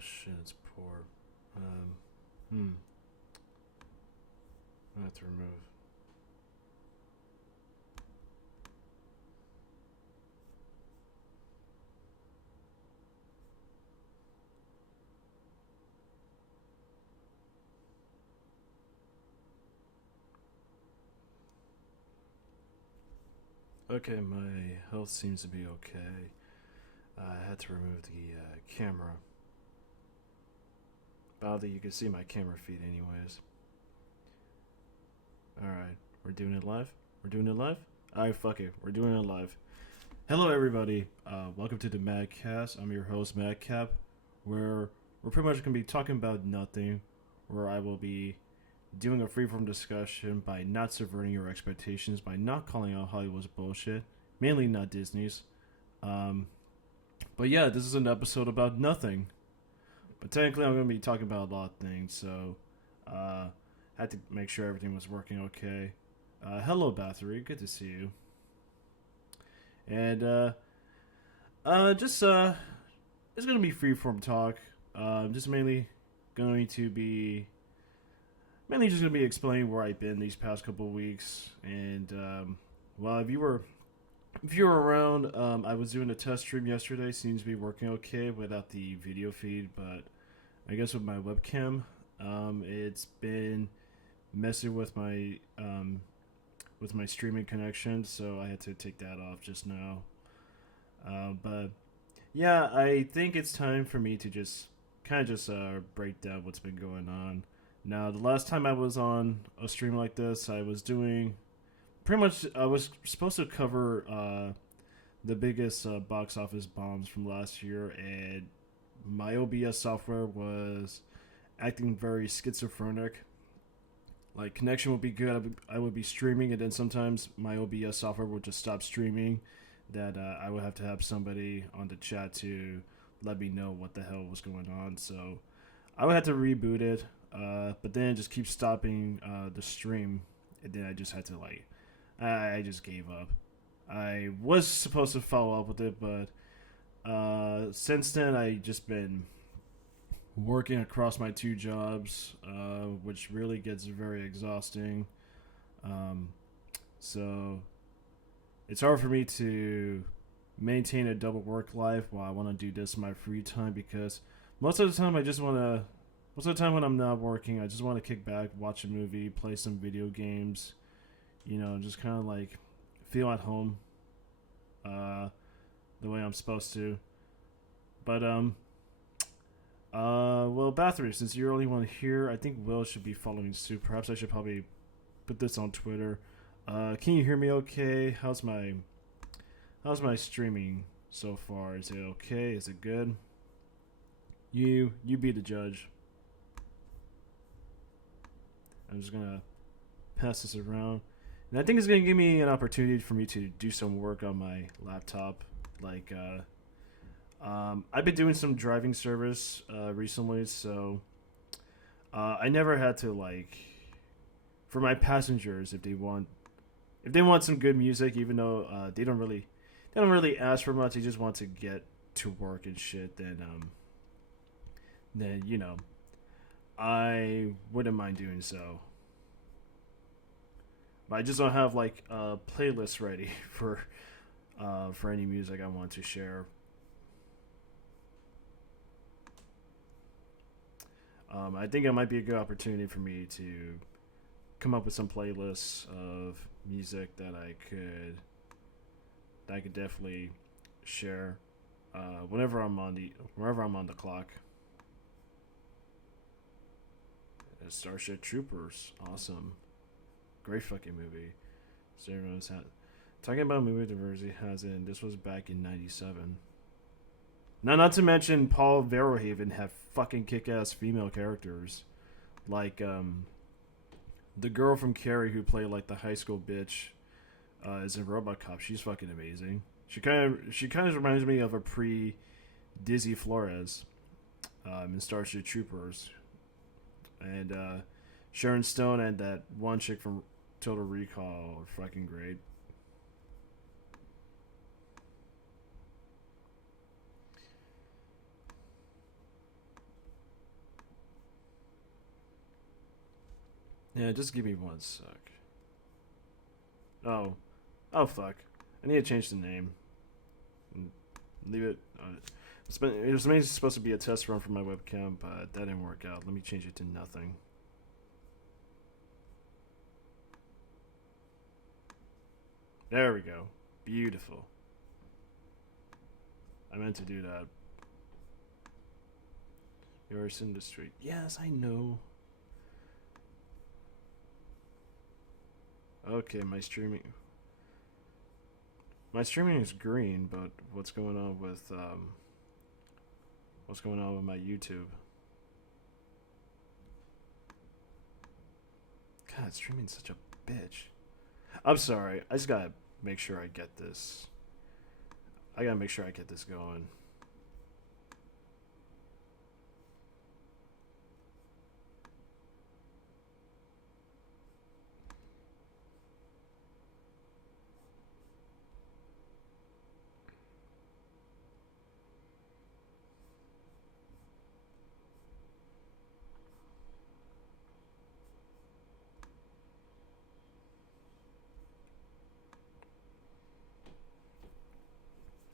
shit, it's poor. Um, hmm. I have to remove. Okay, my health seems to be okay. I had to remove the camera. Badly, you can see my camera feed, anyways. Alright, we're doing it live? We're doing it live? Alright, fuck it. We're doing it live. Hello, everybody. Welcome to the MadCAST. I'm your host, MadCap, where we're pretty much going to be talking about nothing, where I will be doing a freeform discussion by not subverting your expectations, by not calling out Hollywood's bullshit, mainly not Disney's. But yeah, this is an episode about nothing. But technically, I'm going to be talking about a lot of things, so had to make sure everything was working okay. Hello, Bathory. Good to see you. And it's gonna be freeform talk. Just mainly just gonna be explaining where I've been these past couple of weeks. And well, if you were around, I was doing a test stream yesterday. Seems to be working okay without the video feed, but I guess with my webcam, it's been messing with my streaming connection, so I had to take that off just now. But yeah, I think it's time for me to just break down what's been going on. Now, the last time I was on a stream like this, I was doing pretty much. I was supposed to cover the biggest box office bombs from last year, and my OBS software was acting very schizophrenic. Like, connection would be good. I would be streaming, and then sometimes my OBS software would just stop streaming. That I would have to have somebody on the chat to let me know what the hell was going on. So I would have to reboot it, but then it just keeps stopping the stream, and then I just had to I just gave up. I was supposed to follow up with it, but since then I just been working across my two jobs, which really gets very exhausting. So it's hard for me to maintain a double work life while I want to do this in my free time, because most of the time most of the time when I'm not working, I just want to kick back, watch a movie, play some video games, just kind of like feel at home, the way I'm supposed to. But well, Bathory, since you're the only one here, I think Will should be following suit. Perhaps I should probably put this on Twitter. Can you hear me okay? How's my streaming so far? Is it okay? Is it good? You be the judge. I'm just gonna pass this around, and I think it's gonna give me an opportunity for me to do some work on my laptop. I've been doing some driving service recently, so I never had to for my passengers, if they want some good music, even though they don't really ask for much, they just want to get to work and shit. Then I wouldn't mind doing so. But I just don't have a playlist ready for any music I want to share. I think it might be a good opportunity for me to come up with some playlists of music that I could definitely share whenever I'm on the clock. Starship Troopers, awesome, great fucking movie. So everyone's talking about movie diversity has it. This was back in '97. Now, not to mention Paul Verhoeven had fucking kick-ass female characters, like the girl from Carrie who played the high school bitch is in RoboCop. She's fucking amazing. She kind of reminds me of a pre-Dizzy Flores in Starship Troopers, and Sharon Stone and that one chick from Total Recall are fucking great. Yeah, just give me one sec. Oh, oh fuck! I need to change the name. Leave it. It was mainly supposed to be a test run for my webcam, but that didn't work out. Let me change it to nothing. There we go. Beautiful. I meant to do that. Yours in the street. Yes, I know. Okay, my streaming. My streaming is green, but what's going on with my YouTube? God, streaming's such a bitch. I'm sorry. I just gotta make sure I get this. I gotta make sure I get this going.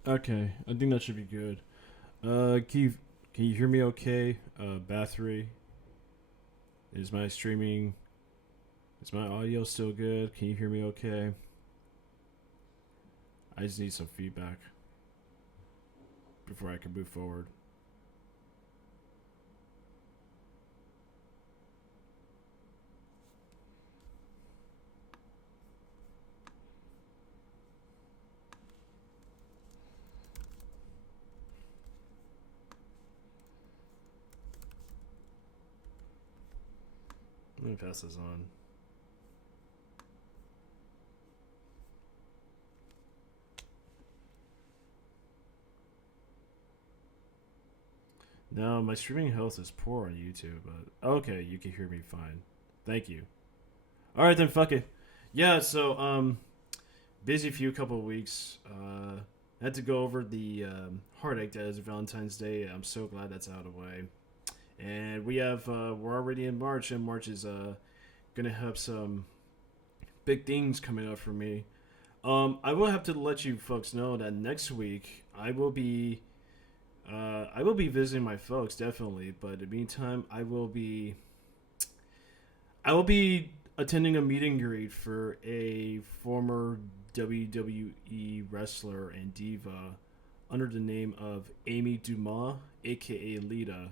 Okay, I think that should be good. Can you hear me okay? Battery, is my streaming, is my audio still good? Can you hear me okay? I just need some feedback before I can move forward. Let me pass this on. No, my streaming health is poor on YouTube, but okay, you can hear me fine. Thank you. All right then, fuck it. Yeah, so busy few couple of weeks. Had to go over the heartache that is Valentine's Day. I'm so glad that's out of the way. And we're already in March, and March is gonna have some big things coming up for me. I will have to let you folks know that next week I will be visiting my folks definitely, but in the meantime, I will be attending a meet and greet for a former WWE wrestler and diva under the name of Amy Dumas, aka Lita.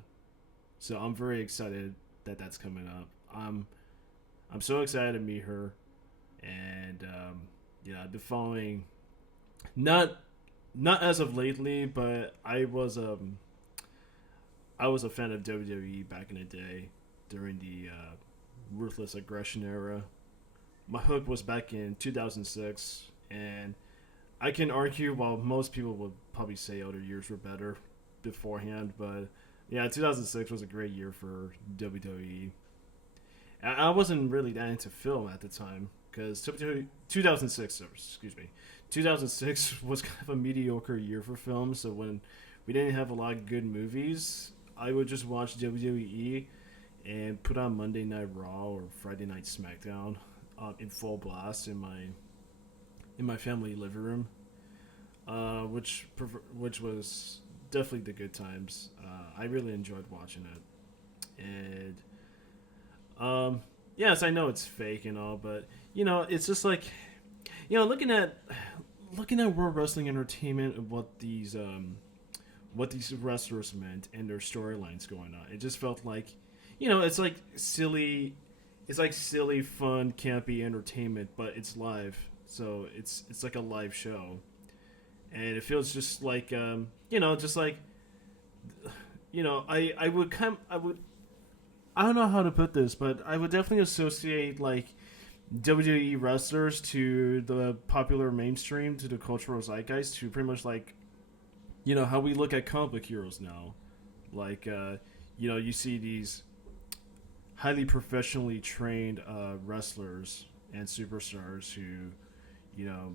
So I'm very excited that that's coming up. I'm so excited to meet her, and yeah, I've been following not not as of lately, but I was a fan of WWE back in the day during the ruthless aggression era. My hook was back in 2006, and I can argue while most people would probably say other years were better beforehand, but yeah, 2006 was a great year for WWE. I wasn't really that into film at the time because 2006, excuse me, 2006 was kind of a mediocre year for film. So when we didn't have a lot of good movies, I would just watch WWE and put on Monday Night Raw or Friday Night SmackDown in full blast in my family living room, which was definitely the good times. I really enjoyed watching it, and yes, I know it's fake and all, but it's just like looking at World Wrestling Entertainment and what these wrestlers meant and their storylines going on. It just felt like, it's like silly, fun, campy entertainment, but it's live, so it's like a live show, and it feels just like just like I would I don't know how to put this, but I would definitely associate like WWE wrestlers to the popular mainstream, to the cultural zeitgeist, to pretty much like how we look at comic book heroes now. Like you see these highly professionally trained wrestlers and superstars who you know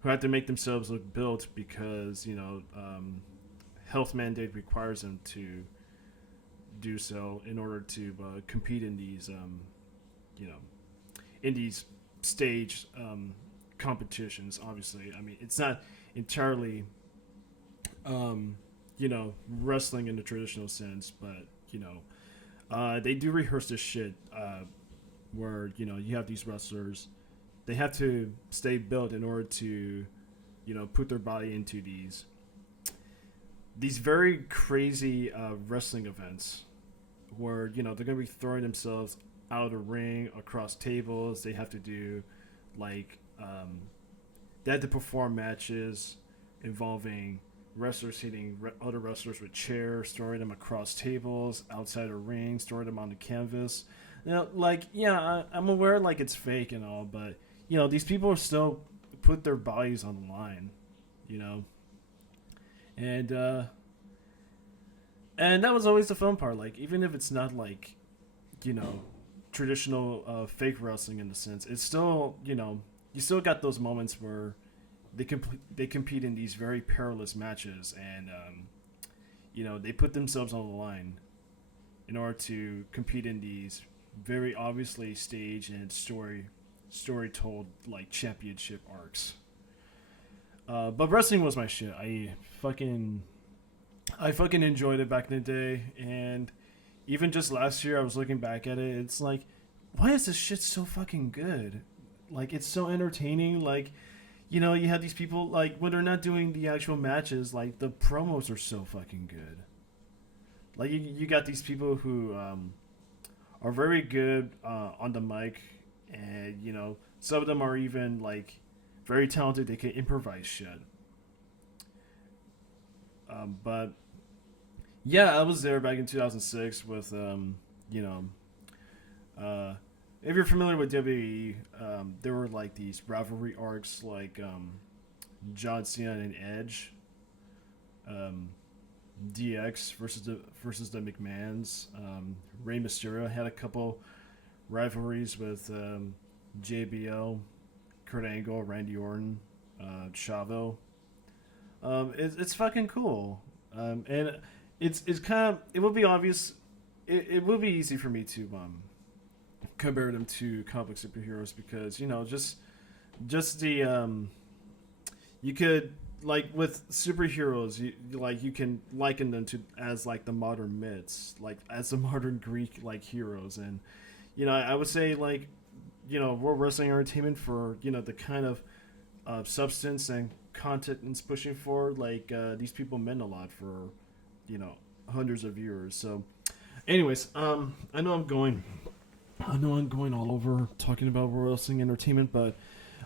who have to make themselves look built because health mandate requires them to do so in order to compete in these you know in these stage competitions. Obviously, I mean it's not entirely wrestling in the traditional sense, but they do rehearse this shit where you have these wrestlers, they have to stay built in order to put their body into these very crazy wrestling events where they're gonna be throwing themselves out of the ring across tables. They have to do like they had to perform matches involving wrestlers hitting other wrestlers with chairs, throwing them across tables, outside a ring, throwing them on the canvas. I'm aware like it's fake and all, but these people are still put their bodies on the line, you know, and and that was always the fun part. Like even if it's not like you know traditional fake wrestling in the sense, it's still you still got those moments where they compete in these very perilous matches, and they put themselves on the line in order to compete in these very obviously staged and story told like championship arcs. But wrestling was my shit. I fucking enjoyed it back in the day, and even just last year, I was looking back at it. It's like, why is this shit so fucking good? Like, it's so entertaining. Like, you have these people like when they're not doing the actual matches, like the promos are so fucking good. Like, you got these people who are very good on the mic, and some of them are even like very talented. They can improvise shit. But yeah, I was there back in 2006 with if you're familiar with WWE, there were like these rivalry arcs like John Cena and Edge, um, DX versus the McMahons. Rey Mysterio had a couple rivalries with JBL, Kurt Angle, Randy Orton, Chavo. It's fucking cool, and it's kind of it will be obvious. It will be easy for me to compare them to comic superheroes because just the you could like with superheroes you can liken them to as like the modern myths, like as the modern Greek like heroes, and I would say like World Wrestling Entertainment for the kind of substance and content it's pushing for, like these people meant a lot for hundreds of years. So anyways, I know I'm going all over talking about World Wrestling Entertainment, but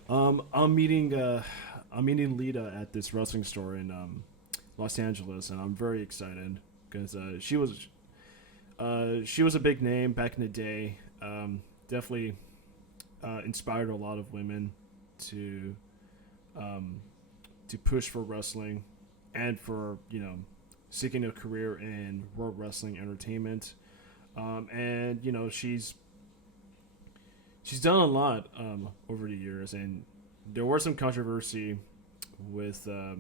I'm meeting Lita at this wrestling store in Los Angeles, and I'm very excited because she was a big name back in the day. Definitely inspired a lot of women to push for wrestling and for seeking a career in World Wrestling Entertainment. And she's done a lot over the years, and there was some controversy with the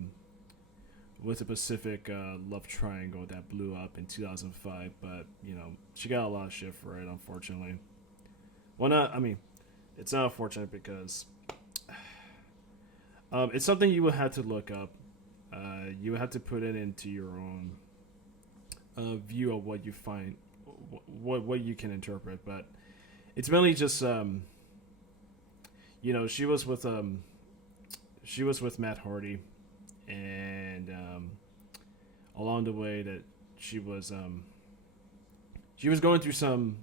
Pacific love triangle that blew up in 2005. But she got a lot of shit for it, unfortunately. Well, not I mean, it's not unfortunate because it's something you would have to look up. You would have to put it into your own view of what you find, what you can interpret. But it's mainly just she was with Matt Hardy, and along the way that she was going through some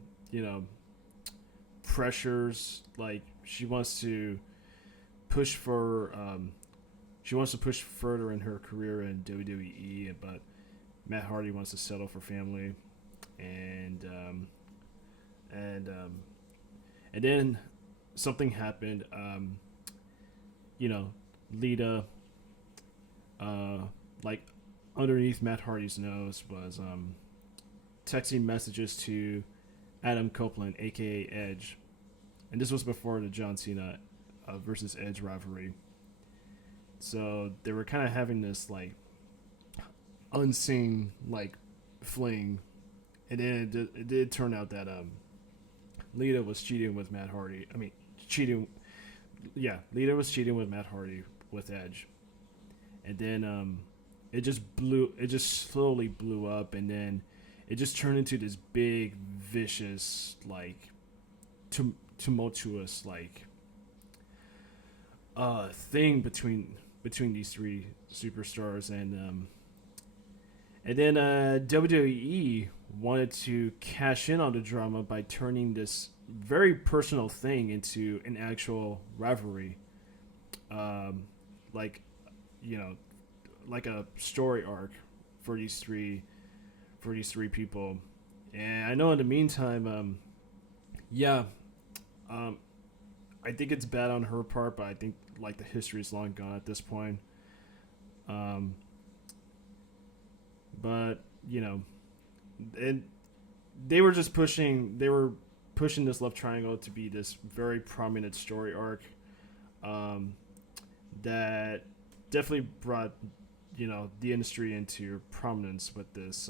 pressures. Like push for she wants to push further in her career in WWE, but Matt Hardy wants to settle for family, and and um, and then something happened. Lita, like underneath Matt Hardy's nose, was texting messages to Adam Copeland, aka Edge, and this was before the John Cena versus Edge rivalry. So they were kind of having this like unseen like fling and then it did turn out that Lita was cheating with Matt Hardy. I mean, cheating. Yeah, Lita was cheating with Matt Hardy with Edge, and then it just blew. It just slowly blew up, and then it just turned into this big, vicious, like tumultuous, like thing between these three superstars, and then WWE wanted to cash in on the drama by turning this very personal thing into an actual rivalry, um, like you know, like a story arc for these three people. And I know in the meantime, yeah, um, I think it's bad on her part, but I think like the history is long gone at this point. Um, but you know, and they were pushing this love triangle to be this very prominent story arc, um, that definitely brought the industry into prominence with this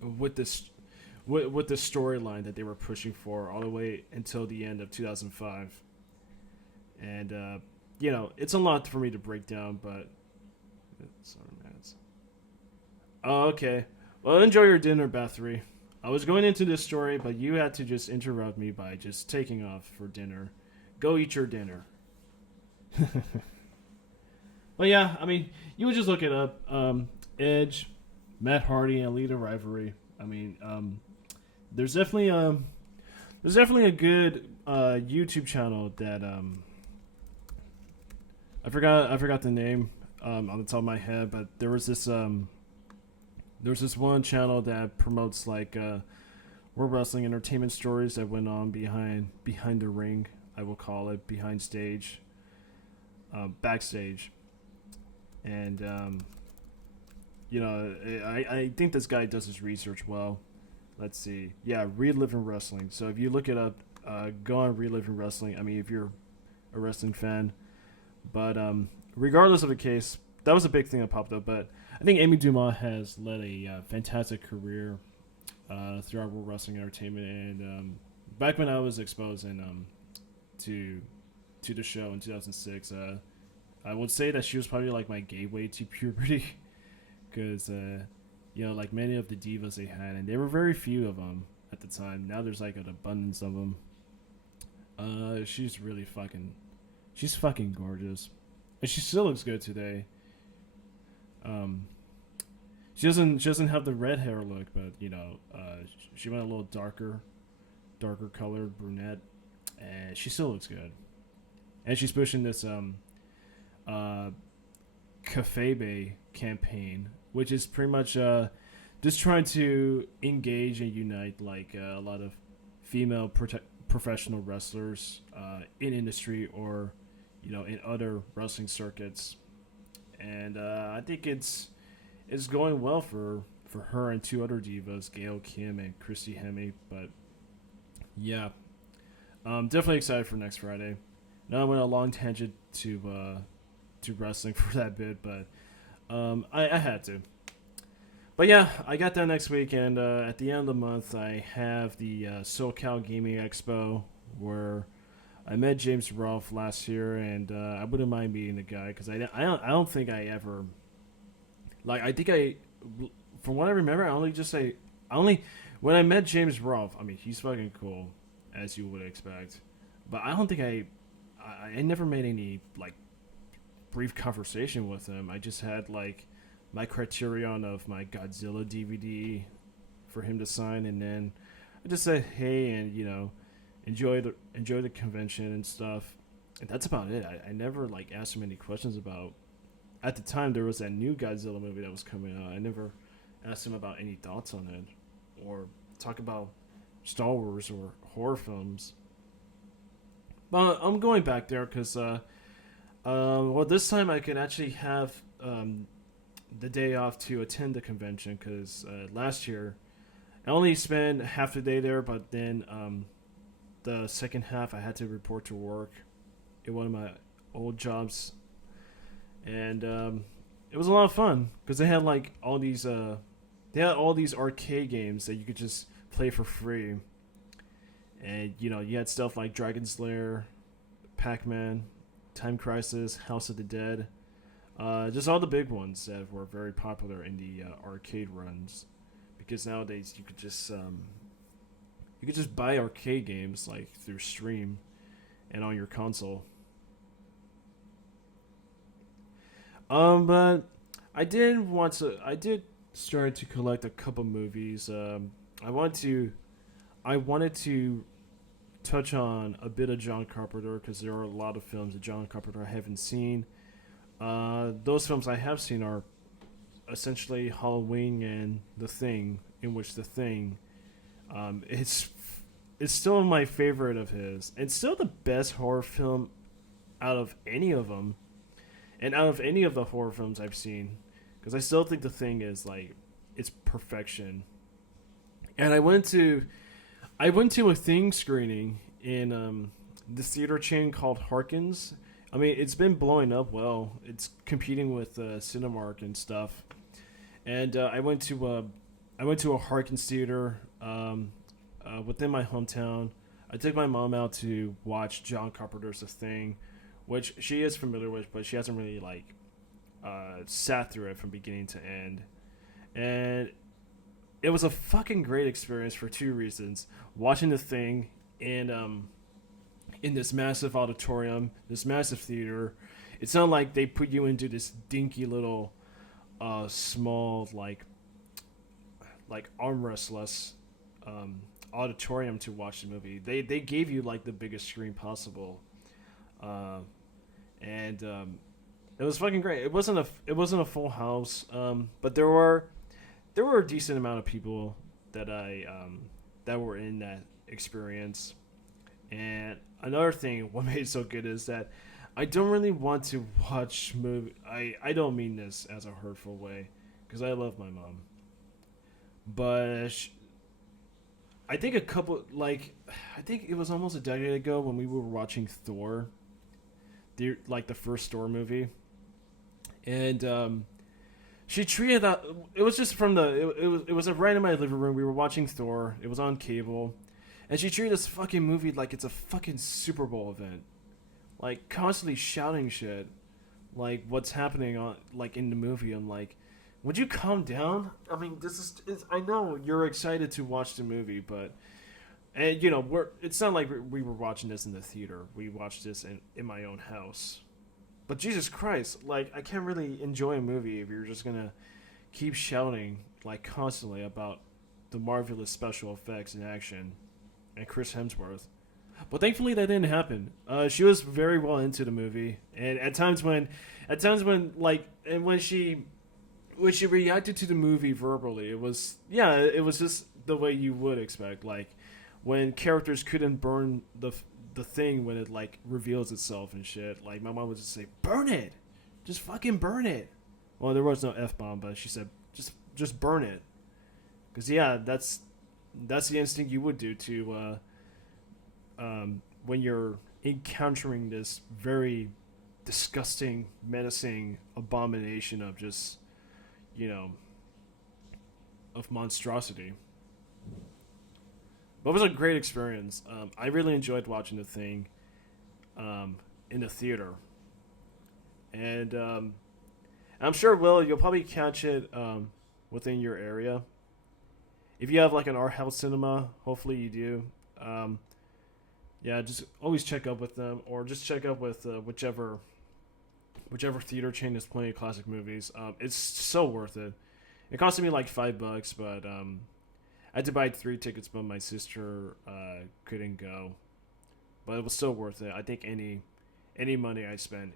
with the storyline that they were pushing for all the way until the end of 2005. And it's a lot for me to break down, but sorry, man. Oh, okay. Well, enjoy your dinner, Bathory. I was going into this story, but you had to just interrupt me by just taking off for dinner. Go eat your dinner. But yeah, I mean, you would just look it up. Edge, Matt Hardy, and Lita rivalry. I mean, there's definitely a good YouTube channel that I forgot the name on the top of my head, but there's this one channel that promotes like World Wrestling entertainment stories that went on behind the ring. I will call it behind stage, backstage, and I think this guy does his research well. Let's see, yeah, Reliving Wrestling. So if you look it up, go on Reliving Wrestling. I mean, if you're a wrestling fan, but regardless of the case, that was a big thing that popped up. But I think Amy Dumas has led a fantastic career throughout World Wrestling Entertainment, and back when I was exposed to the show in 2006, I would say that she was probably like my gateway to puberty, because like many of the divas they had, and there were very few of them at the time. Now there's like an abundance of them. She's fucking gorgeous, and she still looks good today. She doesn't have the red hair look, but she went a little darker colored brunette, and she still looks good. And she's pushing this Kafebe campaign, which is pretty much just trying to engage and unite like a lot of female professional wrestlers in industry, or in other wrestling circuits. And I think it's going well for her and two other divas, Gail Kim and Christy Hemme. But yeah, I'm definitely excited for next Friday. Now I went a long tangent to wrestling for that bit, but I had to. But yeah, I got that next week, and at the end of the month, I have the SoCal Gaming Expo, where I met James Rolfe last year, and I wouldn't mind meeting the guy, because I don't think I ever, like, from what I remember, when I met James Rolfe, I mean, he's fucking cool, as you would expect, but I don't think I never made any like brief conversation with him. I just had like my criterion of my Godzilla DVD for him to sign, and then I just said hey, and enjoy the convention and stuff, and that's about it. I never like asked him any questions about. At the time, there was that new Godzilla movie that was coming out. I never asked him about any thoughts on it, or talk about Star Wars or horror films. But I'm going back there because this time I can actually have the day off to attend the convention, because last year I only spent half the day there, but then the second half I had to report to work in one of my old jobs, and it was a lot of fun because they had like all these they had all these arcade games that you could just play for free, and you had stuff like Dragon Slayer, Pac-Man, Time Crisis, House of the Dead, just all the big ones that were very popular in the arcade runs. Because nowadays you could just buy arcade games like through Stream and on your console. But I did start to collect a couple movies. I wanted to touch on a bit of John Carpenter because there are a lot of films that John Carpenter I haven't seen. Those films I have seen are essentially Halloween and The Thing, in which The Thing, it's still my favorite of his. It's still the best horror film out of any of them, and out of any of the horror films I've seen, because I still think The Thing is like it's perfection. And I went to a Thing screening in the theater chain called Harkins. I mean, it's been blowing up well. It's competing with Cinemark and stuff. And I went to a Harkins theater within my hometown. I took my mom out to watch John Carpenter's The Thing, which she is familiar with, but she hasn't really like sat through it from beginning to end. And it was a fucking great experience for two reasons: watching The Thing in this massive auditorium, this massive theater. It's not like they put you into this dinky little small like armrestless auditorium to watch the movie. They gave you like the biggest screen possible, uh, and it was fucking great. It wasn't a full house, but there were a decent amount of people that were in that experience. And another thing, what made it so good is that I don't really want to watch movie. I don't mean this as a hurtful way, because I love my mom. But I think I think it was almost a decade ago when we were watching Thor, the first Thor movie, and she treated that. It was just from it was a right in my living room. We were watching Thor. It was on cable, and she treated this fucking movie like it's a fucking Super Bowl event, like constantly shouting shit, like what's happening on like in the movie. I'm like, would you calm down? I mean, I know you're excited to watch the movie, but and it's not like we were watching this in the theater. We watched this in my own house. But Jesus Christ, like I can't really enjoy a movie if you're just gonna keep shouting like constantly about the marvelous special effects and action and Chris Hemsworth. But thankfully that didn't happen. She was very well into the movie, and at times when like and when she reacted to the movie verbally, it was just the way you would expect. Like when characters couldn't burn the thing when it like reveals itself and shit. Like my mom would just say, "Burn it, just fucking burn it." Well, there was no f bomb, but she said, "Just burn it," because yeah, that's the instinct you would do to when you're encountering this very disgusting, menacing abomination of just you know of monstrosity. But it was a great experience. I really enjoyed watching The Thing in the theater, and I'm sure Will, you'll probably catch it within your area. If you have like an art house cinema, hopefully you do. Yeah, just always check up with them, or just check up with whichever theater chain is playing classic movies. It's so worth it. It costed me like $5, but I had to buy 3 tickets, but my sister couldn't go. But it was still worth it. I think any money I spent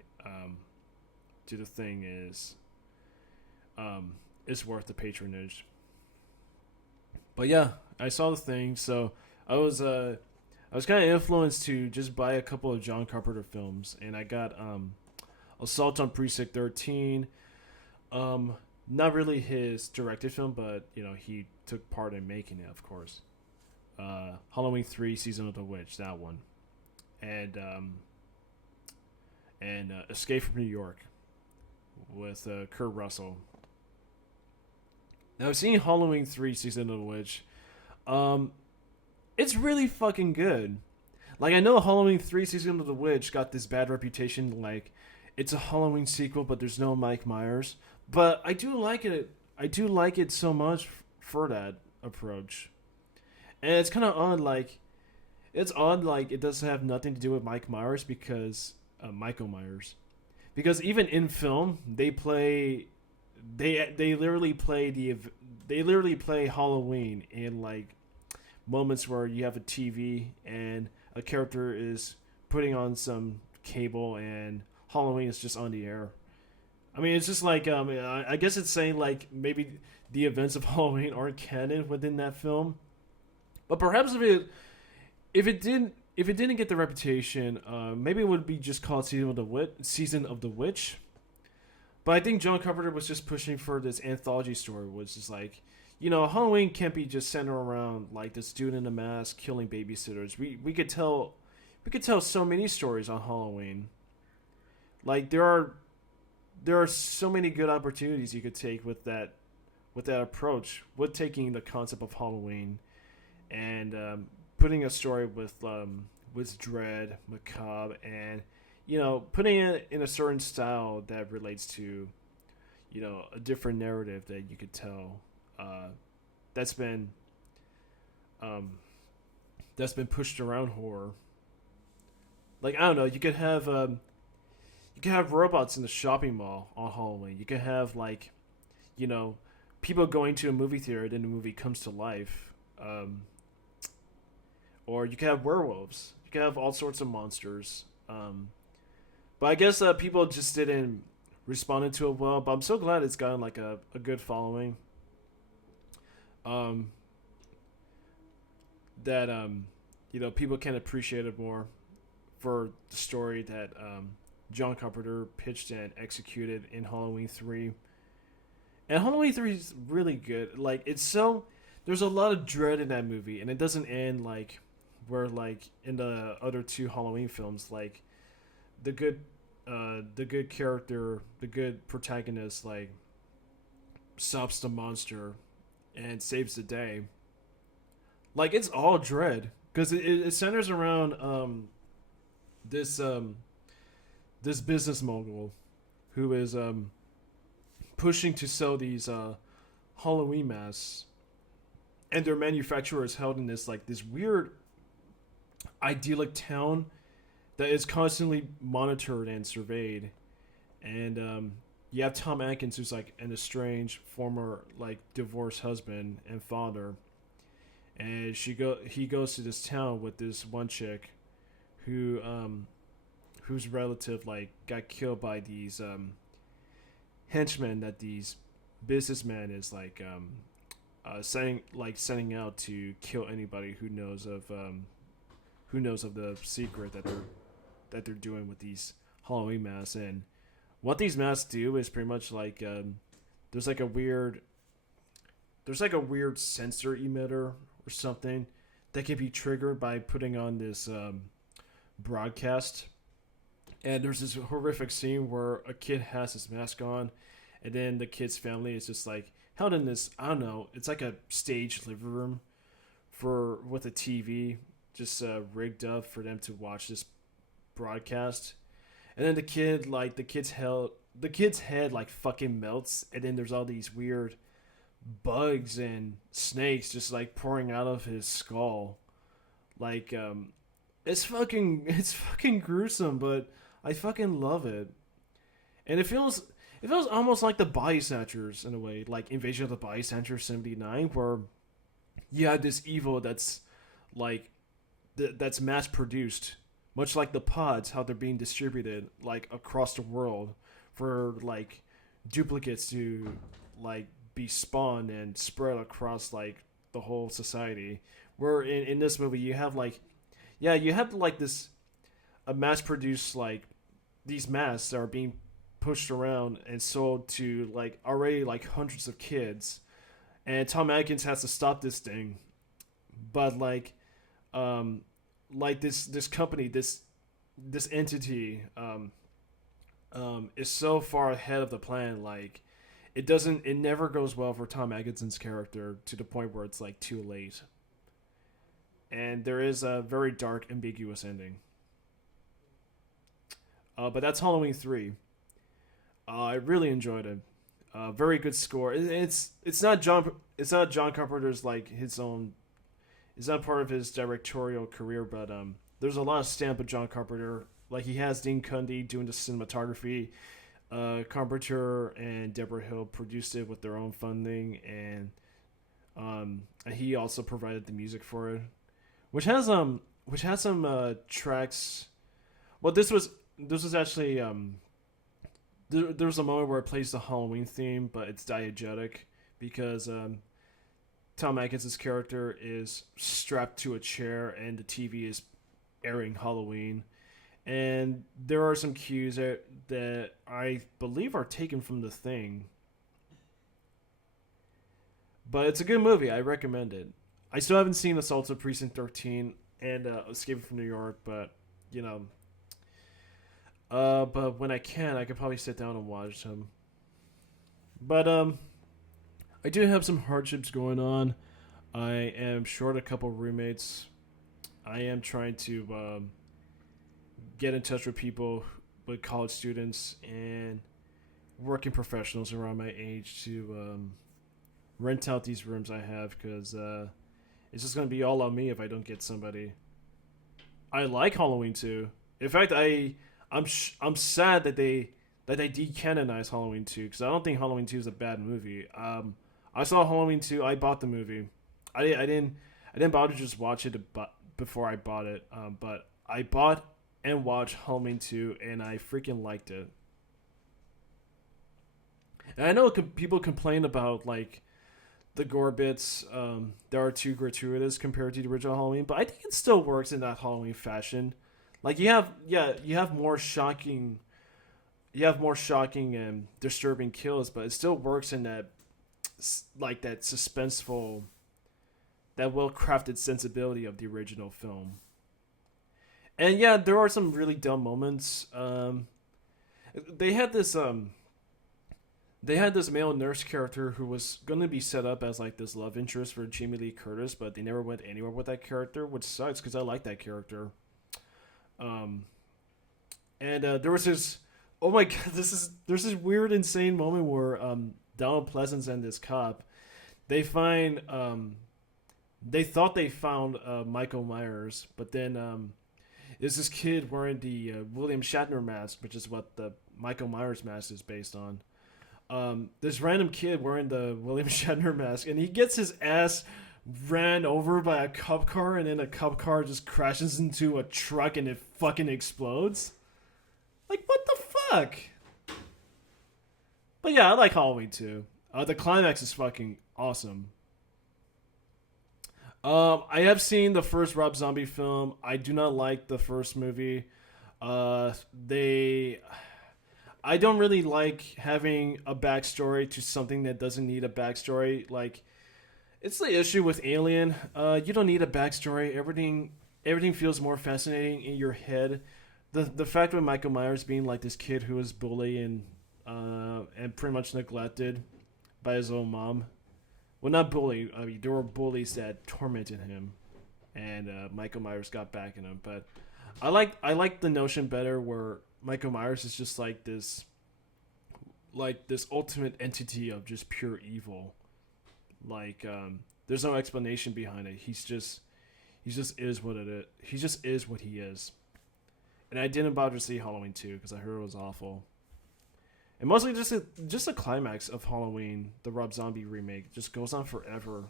to The Thing is worth the patronage. But yeah, I saw The Thing, so I was kind of influenced to just buy a couple of John Carpenter films, and I got Assault on Precinct 13. Not really his directed film, but he took part in making it, of course. Halloween 3: Season of the Witch, that one, and Escape from New York with Kurt Russell. Now, I've seen Halloween 3 Season of the Witch. Um, it's really fucking good. Like, I know Halloween 3 Season of the Witch got this bad reputation, like, it's a Halloween sequel, but there's no Mike Myers. But I do like it. I do like it so much for that approach. And it's kind of odd, like, it's odd, like, it doesn't have nothing to do with Mike Myers because, Michael Myers. Because even in film, they literally play they literally play Halloween in like moments where you have a TV and a character is putting on some cable and Halloween is just on the air. I mean, it's just like I guess it's saying like maybe the events of Halloween aren't canon within that film, but perhaps if it didn't get the reputation, maybe it would be just called Season of the Witch. But I think John Carpenter was just pushing for this anthology story, which is like, Halloween can't be just centered around like this dude in a mask killing babysitters. We could tell so many stories on Halloween. Like there are so many good opportunities you could take with that approach, with taking the concept of Halloween and putting a story with dread, macabre, and putting it in a certain style that relates to a different narrative that you could tell. That's been um, that's been pushed around horror. Like I don't know, you could have robots in the shopping mall on Halloween. You could have like you know people going to a movie theater, then the movie comes to life. Or you could have werewolves. You could have all sorts of monsters. But I guess people just didn't respond to it well. But I'm so glad it's gotten like a good following. Um, that people can appreciate it more for the story that John Carpenter pitched and executed in Halloween 3. And Halloween 3 is really good. Like it's so there's a lot of dread in that movie, and it doesn't end like where like in the other two Halloween films, like the good the good character, the good protagonist, like stops the monster and saves the day. Like it's all dread because it centers around this this business mogul who is pushing to sell these Halloween masks, and their manufacturer is held in this weird idyllic town that is constantly monitored and surveyed. And you have Tom Atkins, who's like an estranged former like divorced husband and father, and he goes to this town with this one chick who whose relative like got killed by these henchmen that these businessmen is like sending out to kill anybody who knows of the secret that they're doing with these Halloween masks. And what these masks do is pretty much like there's like a weird sensor emitter or something that can be triggered by putting on this broadcast. And there's this horrific scene where a kid has his mask on, and then the kid's family is just like held in this, I don't know, it's like a staged living room for with a TV just rigged up for them to watch this broadcast. And then the kid's head like fucking melts, and then there's all these weird bugs and snakes just like pouring out of his skull. Like it's fucking gruesome, but I fucking love it. And it feels almost like the Body Snatchers in a way, like Invasion of the Body Snatchers '79, where you had this evil that's like that's mass produced, much like the pods, how they're being distributed like across the world for like duplicates to like be spawned and spread across like the whole society. Where in this movie you have like you have like this a mass produced like these masks that are being pushed around and sold to like already like hundreds of kids, and Tom Atkins has to stop this thing. But like this company, this entity is so far ahead of the plan. Like it never goes well for Tom Atkinson's character to the point where it's like too late. And there is a very dark, ambiguous ending. But that's Halloween 3. I really enjoyed it. Very good score. It's not John Carpenter's like his own. It's not part of his directorial career, but there's a lot of stamp of John Carpenter. Like he has Dean Cundey doing the cinematography. Carpenter and Deborah Hill produced it with their own funding, and he also provided the music for it, which has some tracks. Well, this was actually there was a moment where it plays the Halloween theme, but it's diegetic because Tom Atkinson's character is strapped to a chair and the TV is airing Halloween. And there are some cues that I believe are taken from The Thing. But it's a good movie. I recommend it. I still haven't seen Assault of Precinct 13 and Escaping from New York, but, you know. But when I can, I could probably sit down and watch them. But, I do have some hardships going on. I am short a couple roommates. I am trying to get in touch with people, with college students and working professionals around my age to rent out these rooms I have, because it's just going to be all on me if I don't get somebody. I like Halloween 2. In fact, I'm sad that they decanonized Halloween 2, because I don't think Halloween 2 is a bad movie. I saw Halloween 2. I bought the movie. I didn't bother to just watch it before I bought it. But I bought and watched Halloween 2, and I freaking liked it. And I know people complain about like the gore bits that are too gratuitous compared to the original Halloween, but I think it still works in that Halloween fashion. Like you have more shocking and disturbing kills, but it still works in that like that suspenseful, that well-crafted sensibility of the original film. And yeah, there are some really dumb moments. They had this male nurse character who was going to be set up as like this love interest for Jamie Lee Curtis, but they never went anywhere with that character, which sucks because I like that character. And there was this, oh my god, there's this weird, insane moment where Donald Pleasance and this cop, they find they thought they found Michael Myers, but then there's this kid wearing the William Shatner mask, which is what the Michael Myers mask is based on. This random kid wearing the William Shatner mask, and he gets his ass ran over by a cop car, and then a cop car just crashes into a truck and it fucking explodes. Like, what the fuck? But yeah, I like Halloween too. The climax is fucking awesome. I have seen the first Rob Zombie film. I do not like the first movie. I don't really like having a backstory to something that doesn't need a backstory. Like, it's the issue with Alien. You don't need a backstory. Everything feels more fascinating in your head. The fact with Michael Myers being like this kid who was bullied and pretty much neglected by his own mom. Well, not bully. I mean, there were bullies that tormented him, and Michael Myers got back in him. But I like the notion better where Michael Myers is just like this ultimate entity of just pure evil. Like there's no explanation behind it. He just is what it is. He just is what he is. And I didn't bother to see Halloween 2 because I heard it was awful. And mostly just a climax of Halloween, the Rob Zombie remake, just goes on forever.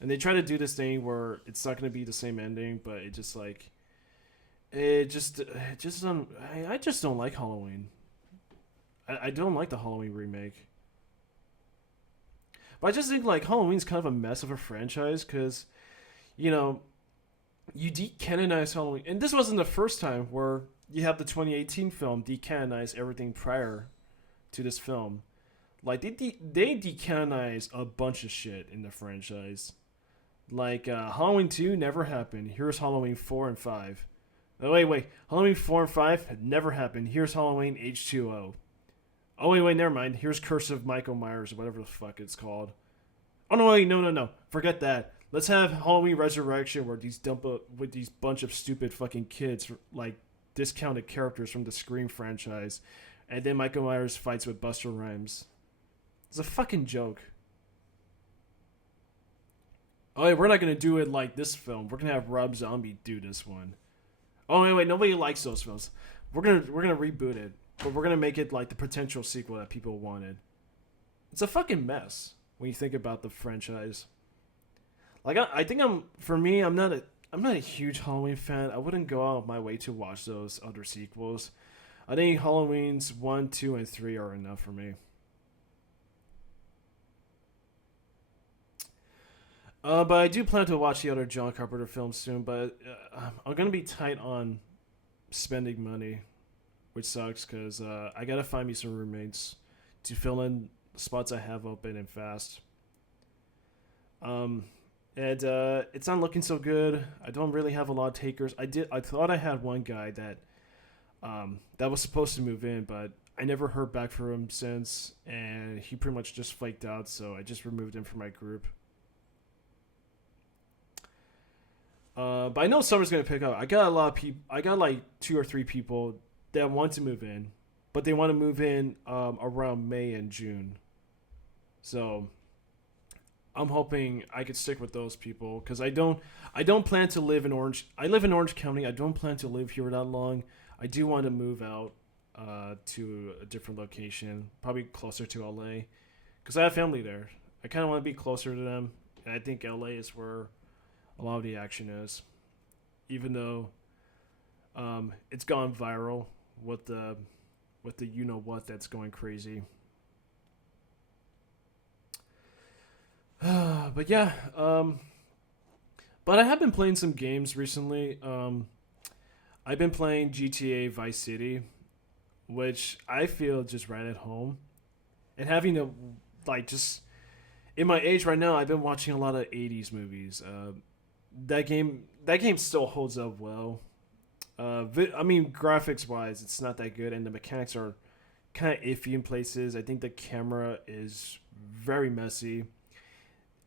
And they try to do this thing where it's not going to be the same ending, but it just like I just don't like Halloween. I don't like the Halloween remake. But I just think like Halloween's kind of a mess of a franchise because, you know, you decanonize Halloween, and this wasn't the first time where you have the 2018 film decanonize everything prior to this film. Like they decanonize a bunch of shit in the franchise. Like Halloween 2 never happened. Here's Halloween 4 and 5. Oh, wait. Halloween 4 and 5 had never happened. Here's Halloween H2O. Oh wait, never mind. Here's Curse of Michael Myers, or whatever the fuck it's called. Oh no, wait, no. Forget that. Let's have Halloween Resurrection, where these dump with these bunch of stupid fucking kids, like discounted characters from the Scream franchise, and then Michael Myers fights with Buster Rhymes. It's a fucking joke. Oh, wait, we're not gonna do it like this film. We're gonna have Rob Zombie do this one. Oh wait, nobody likes those films. We're gonna reboot it, but we're gonna make it like the potential sequel that people wanted. It's a fucking mess when you think about the franchise. Like I think for me, I'm not a huge Halloween fan. I wouldn't go out of my way to watch those other sequels. I think Halloween's 1, 2, and 3 are enough for me. But I do plan to watch the other John Carpenter films soon. But I'm gonna be tight on spending money, which sucks because I gotta find me some roommates to fill in spots I have open and fast. Um, and it's not looking so good. I don't really have a lot of takers. I thought I had one guy that was supposed to move in, but I never heard back from him since, and he pretty much just flaked out. So I just removed him from my group. But I know summer's gonna pick up. I got a lot of people. I got like two or three people that want to move in, but they want to move in around May and June. So I'm hoping I could stick with those people because I don't plan to live in Orange. I live in Orange County. I don't plan to live here that long. I do want to move out to a different location, probably closer to LA, because I have family there. I kind of want to be closer to them, and I think LA is where a lot of the action is, even though it's gone viral with the you know what that's going crazy. But yeah, but I have been playing some games recently. I've been playing GTA Vice City, which I feel just right at home, and having to like just in my age right now, I've been watching a lot of '80s movies. That game still holds up well. I mean, graphics wise, it's not that good, and the mechanics are kind of iffy in places. I think the camera is very messy.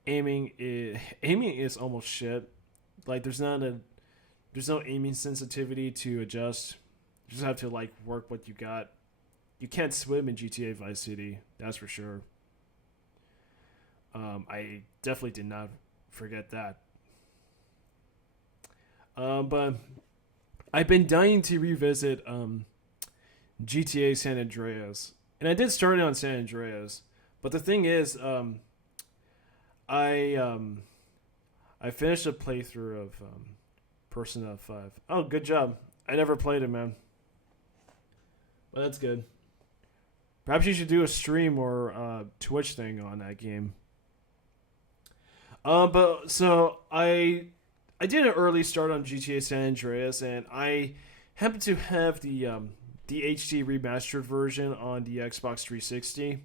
Aiming is almost shit. Like there's no aiming sensitivity to adjust. You just have to like work what you got. You can't swim in GTA Vice City, that's for sure. I definitely did not forget that. But I've been dying to revisit GTA San Andreas, and I did start it on San Andreas. But the thing is, I I finished a playthrough of Persona 5. Oh, good job! I never played it, man. Well, that's good. Perhaps you should do a stream or Twitch thing on that game. But so I did an early start on GTA San Andreas, and I happen to have the HD remastered version on the Xbox 360.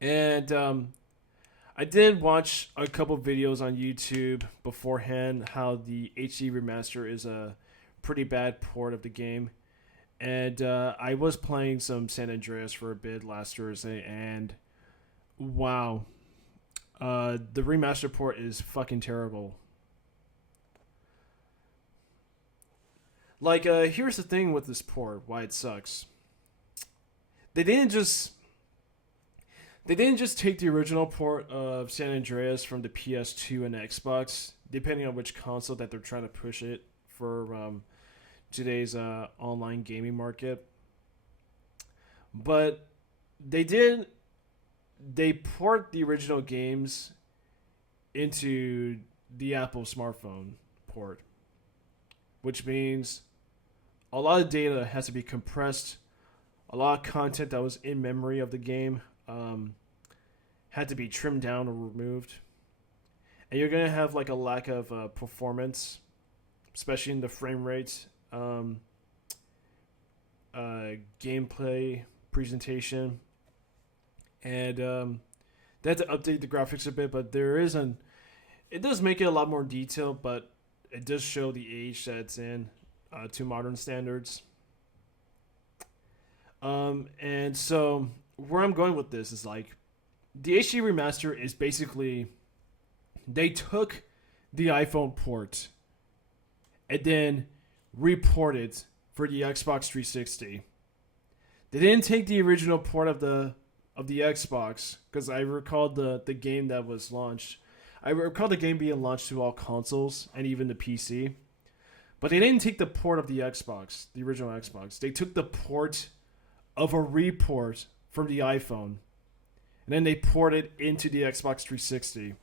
And I did watch a couple videos on YouTube beforehand how the HD remaster is a pretty bad port of the game. And I was playing some San Andreas for a bit last Thursday, and wow, the remaster port is fucking terrible. Like, here's the thing with this port, why it sucks. They didn't just they didn't just take the original port of San Andreas from the PS2 and Xbox, depending on which console that they're trying to push it for today's online gaming market. But they did they port the original games into the Apple smartphone port, which means a lot of data has to be compressed. A lot of content that was in memory of the game had to be trimmed down or removed. And you're going to have like a lack of performance, especially in the frame rate, gameplay, presentation. And they had to update the graphics a bit, but it does make it a lot more detailed, but it does show the age that it's in to modern standards. And so where I'm going with this is like the HD remaster is basically they took the iPhone port and then reported for the Xbox 360. They didn't take the original port of the Xbox because I recall the game that was launched. I recall the game being launched to all consoles and even the PC. But they didn't take the port of the Xbox, the original Xbox. They took the port of a report from the iPhone, and then they ported into the Xbox 360.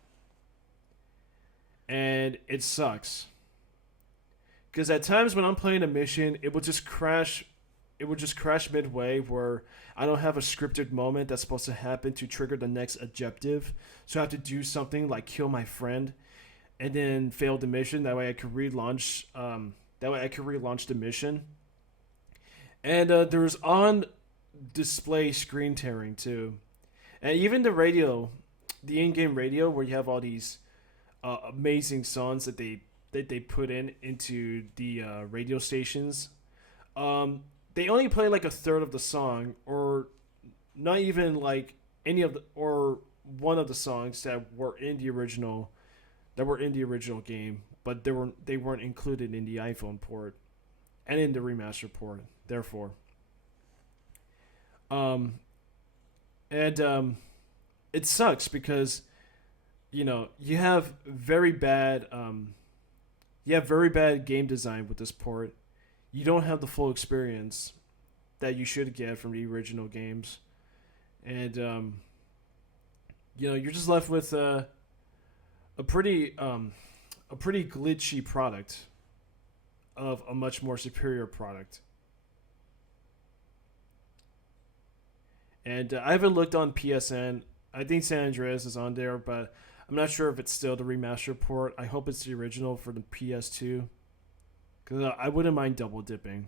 And it sucks. Because at times when I'm playing a mission, it would just crash. It would just crash midway where I don't have a scripted moment that's supposed to happen to trigger the next objective. So I have to do something like kill my friend and then fail the mission. That way I could relaunch. The mission. And there's on display screen tearing too, and even the radio, the in-game radio where you have all these amazing songs that they put into the radio stations. They only play like a third of the song, or not even like any of the or one of the songs that were in the original game, but they weren't included in the iPhone port and in the remaster port. Therefore, um, and it sucks because you have very bad game design with this port. You don't have the full experience that you should get from the original games, and you're just left with a pretty a pretty glitchy product of a much more superior product. And I haven't looked on PSN. I think San Andreas is on there, but I'm not sure if it's still the remaster port. I hope it's the original for the PS2, because I wouldn't mind double dipping.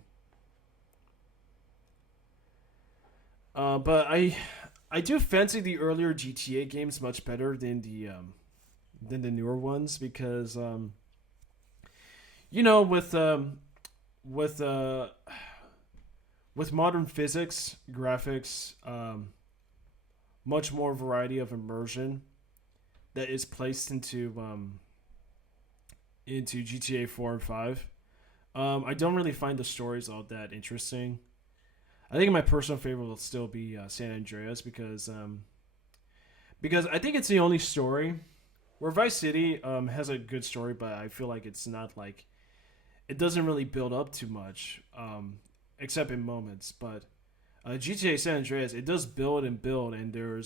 But I do fancy the earlier GTA games much better than the newer ones because you know with uh with modern physics, graphics, much more variety of immersion that is placed into GTA 4 and 5. I don't really find the stories all that interesting. I think my personal favorite will still be San Andreas because I think it's the only story where Vice City has a good story, but I feel like it's not like it doesn't really build up too much, except in moments. But GTA San Andreas, it does build and build, and there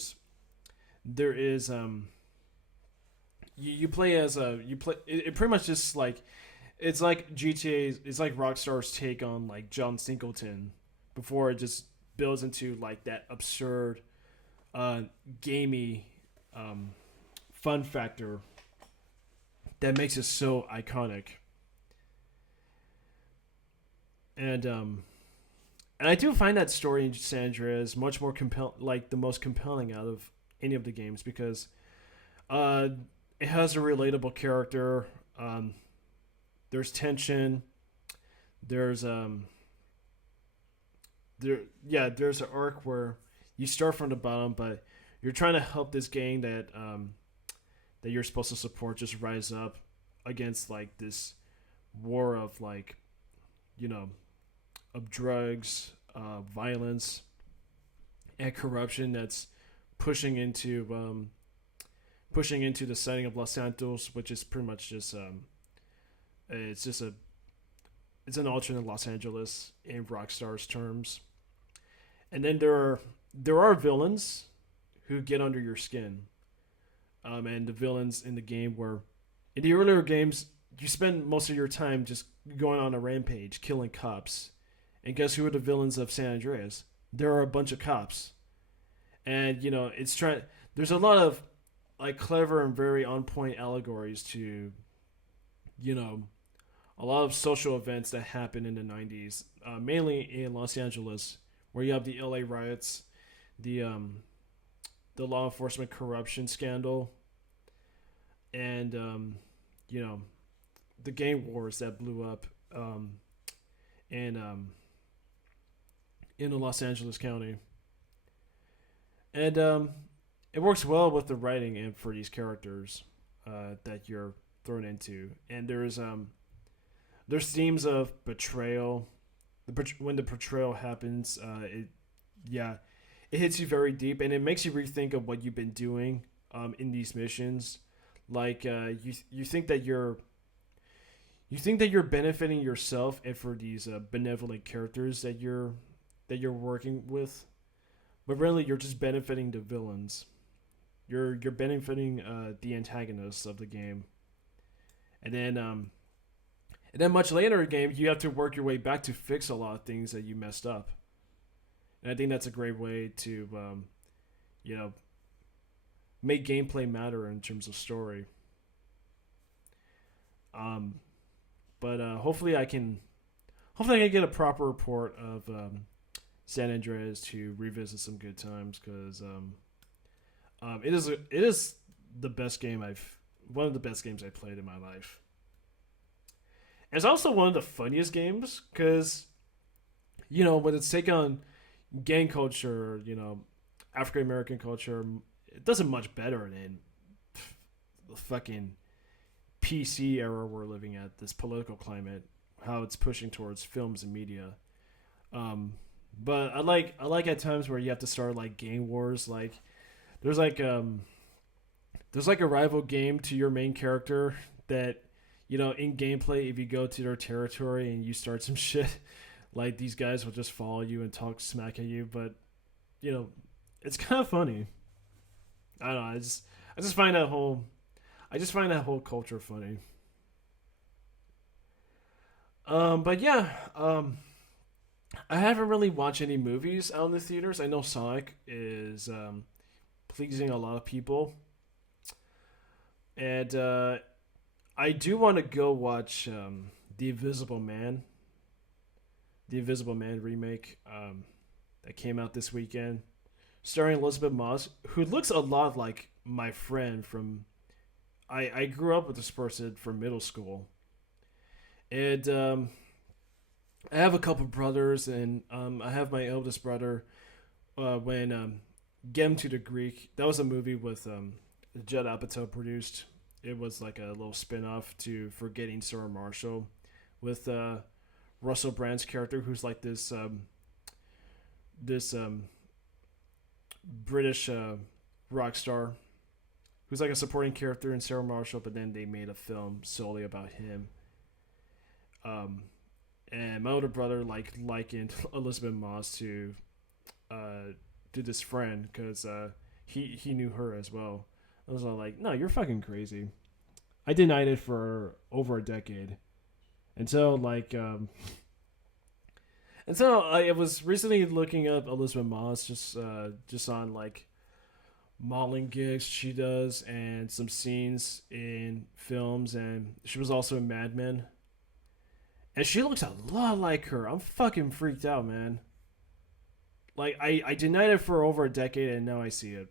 is you play as a you play it pretty much just like it's like GTA's it's like Rockstar's take on like John Singleton before it just builds into like that absurd gamey fun factor that makes it so iconic. And I do find that story in San Andreas much more like the most compelling out of any of the games because uh, it has a relatable character. There's tension. There's there's an arc where you start from the bottom, but you're trying to help this gang that you're supposed to support just rise up against like this war of like you know of drugs, violence, and corruption that's pushing into pushing into the setting of Los Santos, which is pretty much just it's just a it's an alternate Los Angeles in Rockstar's terms. And then there are villains who get under your skin, and the villains in the game were in the earlier games you spend most of your time just going on a rampage, killing cops. And guess who are the villains of San Andreas? There are a bunch of cops, and it's trying. There's a lot of like clever and very on point allegories to, you know, a lot of social events that happened in the '90s, mainly in Los Angeles, where you have the LA riots, the the law enforcement corruption scandal, and you know the gang wars that blew up, and in the Los Angeles County, and it works well with the writing and for these characters that you're thrown into. And there's themes of betrayal. When the betrayal happens, yeah, it hits you very deep, and it makes you rethink of what you've been doing in these missions. Like you think that you're benefiting yourself and for these benevolent characters that you're working with, but really you're just benefiting the villains. You're benefiting the antagonists of the game, and then much later in the game you have to work your way back to fix a lot of things that you messed up. And I think that's a great way to you know make gameplay matter in terms of story. Um, but hopefully I can get a proper report of San Andreas to revisit some good times because it is the best game I've one of the best games I played in my life. It's also one of the funniest games because when it's take on gang culture, African American culture, it does it much better than the fucking PC era we're living at. This political climate, how it's pushing towards films and media. Um, but I like at times where you have to start like gang wars. Like there's like um there's like a rival game to your main character that in gameplay if you go to their territory and you start some shit, like these guys will just follow you and talk smack at you. But you know it's kind of funny. I don't know. I just find that whole culture funny. But yeah, I haven't really watched any movies out in the theaters. I know Sonic is pleasing a lot of people, and I do want to go watch the Invisible Man, the Invisible Man remake that came out this weekend, starring Elizabeth Moss, who looks a lot like my friend from. I grew up with this person from middle school, and I have a couple brothers, and I have my eldest brother. When Get Him to the Greek, that was a movie with Judd Apatow produced. It was like a little spin-off to Forgetting Sarah Marshall, with Russell Brand's character, who's like this British rock star, who's like a supporting character in Sarah Marshall, but then they made a film solely about him. Um, and my older brother likened Elizabeth Moss uh, to this friend because he knew her as well. I was all like, no, you're fucking crazy. I denied it for over a decade. And so I was recently looking up Elizabeth Moss just on like modeling gigs she does and some scenes in films, and she was also in Mad Men. And she looks a lot like her. I'm fucking freaked out, man. Like I denied it for over a decade and now I see it.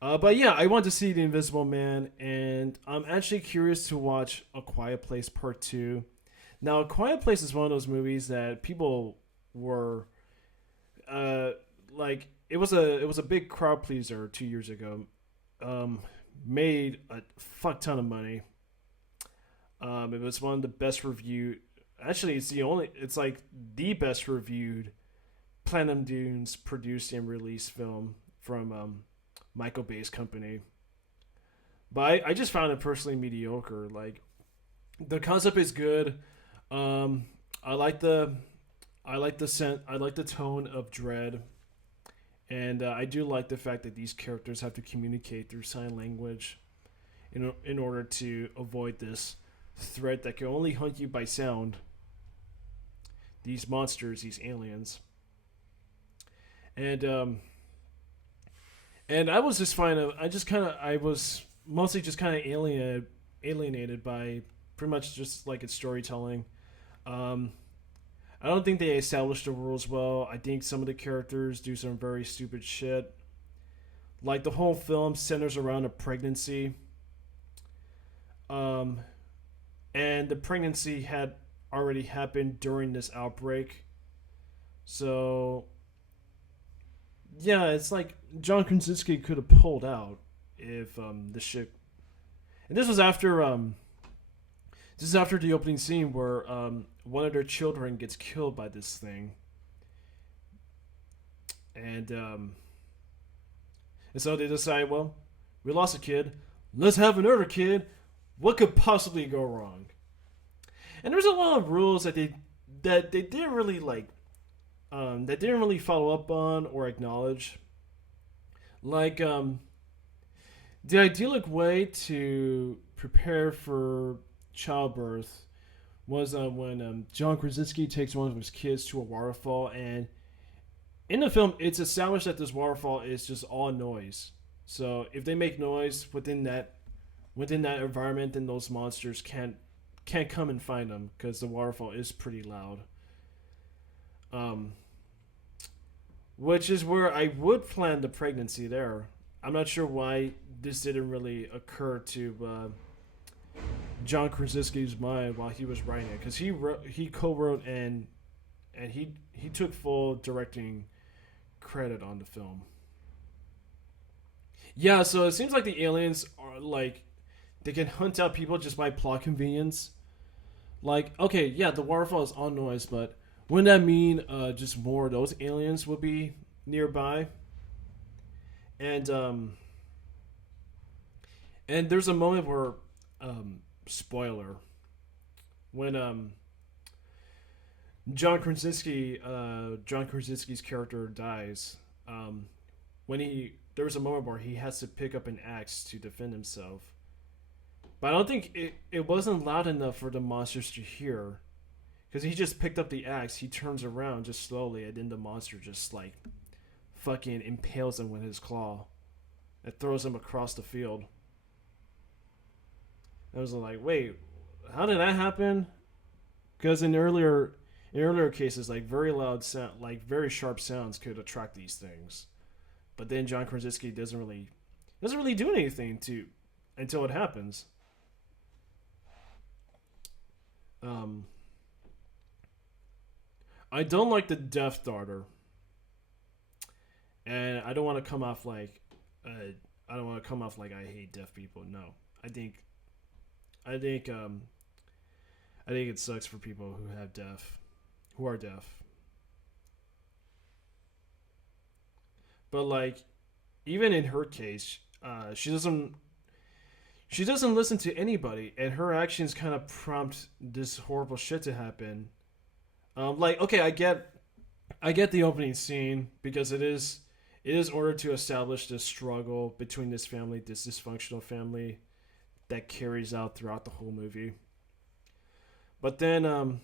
But yeah, I want to see The Invisible Man, and I'm actually curious to watch A Quiet Place Part 2. Now, A Quiet Place is one of those movies that people were uh like it was a big crowd pleaser 2 years ago. Um, Made a fuck ton of money. It was one of the best reviewed. Actually, it's like the best reviewed Platinum Dunes produced and released film from Michael Bay's company. But I just found it personally mediocre. Like the concept is good. Um, I like the scent. I like the tone of dread, and I do like the fact that these characters have to communicate through sign language in order to avoid this threat that can only hunt you by sound. These monsters, these aliens, and I was just fine. I was mostly just kind of alienated by pretty much just like its storytelling. Um, I don't think they established the rules well. I think some of the characters do some very stupid shit. Like the whole film centers around a pregnancy. Um, and the pregnancy had already happened during this outbreak. So yeah, it's like John Krasinski could have pulled out if the ship. And this is after the opening scene where one of their children gets killed by this thing, and and so they decide, well, we lost a kid, let's have another kid. What could possibly go wrong? And there's a lot of rules that they didn't really like that didn't really follow up on or acknowledge. Like the idyllic way to prepare for childbirth was when John Krasinski takes one of his kids to a waterfall, and in the film, it's established that this waterfall is just all noise. So if they make noise within that environment, then those monsters can't come and find them because the waterfall is pretty loud. Um, which is where I would plan the pregnancy there. I'm not sure why this didn't really occur to John Krasinski's mind while he was writing it, because he co-wrote and he took full directing credit on the film. Yeah, so it seems like the aliens are like they can hunt out people just by plot convenience. Like, okay, yeah, the waterfall is on noise, but wouldn't that mean just more of those aliens would be nearby? And there's a moment where spoiler when John Krasinski's character dies. When he there was a moment where he has to pick up an axe to defend himself, but I don't think it wasn't loud enough for the monsters to hear, because he just picked up the axe, he turns around just slowly, and then the monster just like fucking impales him with his claw and throws him across the field. I was like, wait, how did that happen? Because in earlier cases, like very loud sound, like very sharp sounds could attract these things, but then John Krasinski doesn't really do anything to until it happens. Um, I don't like the Death Daughter, and I don't want to come off like I don't want to come off like I hate deaf people. No, I think I think um, I think it sucks for people who are deaf. But like, even in her case, she doesn't listen to anybody, and her actions kind of prompt this horrible shit to happen. Like, okay, I get the opening scene because it is ordered to establish this struggle between this dysfunctional family that carries out throughout the whole movie. But then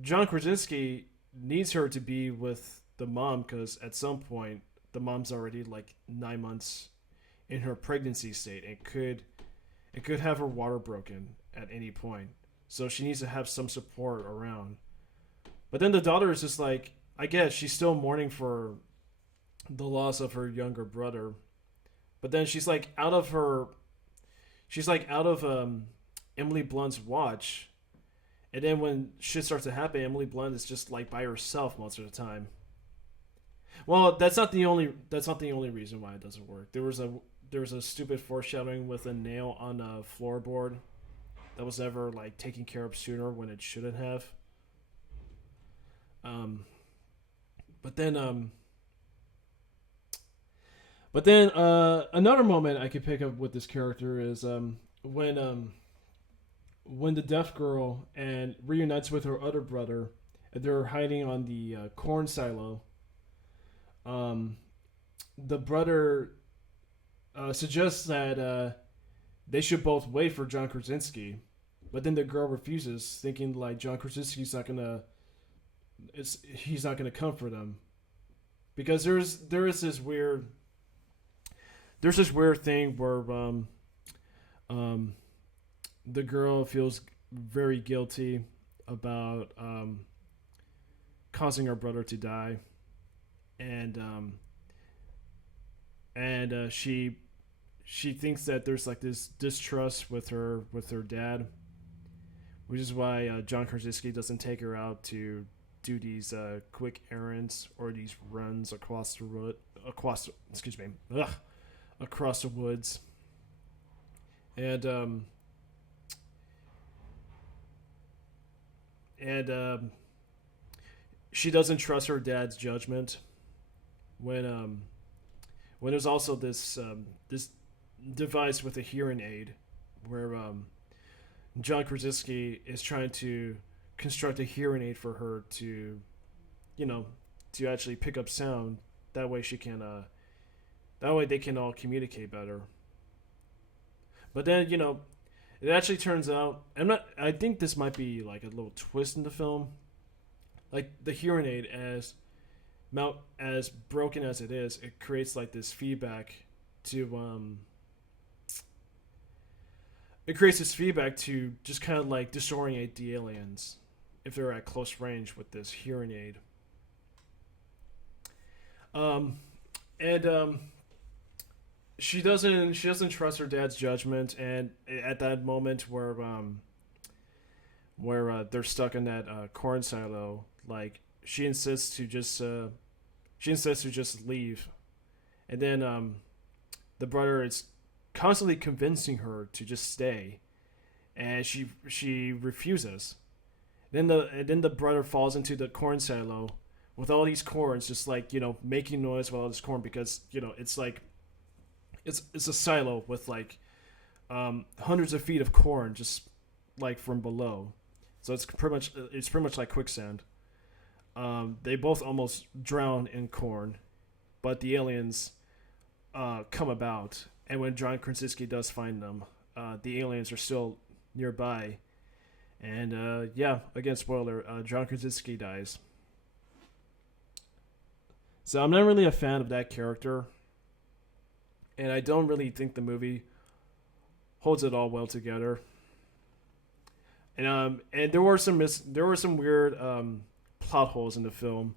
John Krasinski needs her to be with the mom because at some point the mom's already like 9 months in her pregnancy state and could have her water broken at any point. So she needs to have some support around. But then the daughter is just like, I guess she's still mourning for the loss of her younger brother. But then she's like out of Emily Blunt's watch. And then when shit starts to happen, Emily Blunt is just like by herself most of the time. Well, that's not the only reason why it doesn't work. There was a stupid foreshadowing with a nail on a floorboard that was never like taken care of sooner when it shouldn't have. Um, but then another moment I could pick up with this character is when the deaf girl and reunites with her other brother, and they're hiding on the corn silo. The brother suggests that they should both wait for John Krasinski, but then the girl refuses, thinking like John Krasinski's not gonna, he's not gonna come for them, because there is this weird there's this weird thing where um the girl feels very guilty about causing her brother to die, and she thinks that there's like this distrust with her dad, which is why John Krasinski doesn't take her out to do these quick errands or these runs across the road, across the woods, and and she doesn't trust her dad's judgment when there's also this device with a hearing aid where John Krasinski is trying to construct a hearing aid for her to, you know, to actually pick up sound. That way she can, that way they can all communicate better. But then, it actually turns out I think this might be like a little twist in the film. Like the hearing aid, as broken as it is, it creates like this feedback to just kind of like disorient the aliens if they're at close range with this hearing aid. And she doesn't trust her dad's judgment, and at that moment where they're stuck in that corn silo, like she insists to just leave, and then the brother is constantly convincing her to just stay, and she refuses. Then the brother falls into the corn silo with all these corns, just like making noise with all this corn, because it's like it's a silo with like hundreds of feet of corn just like from below, so it's pretty much like quicksand. They both almost drown in corn, but the aliens come about, and when John Krasinski does find them, the aliens are still nearby. And again, spoiler, John Krasinski dies. So I'm not really a fan of that character, and I don't really think the movie holds it all well together. And there were some weird plot holes in the film,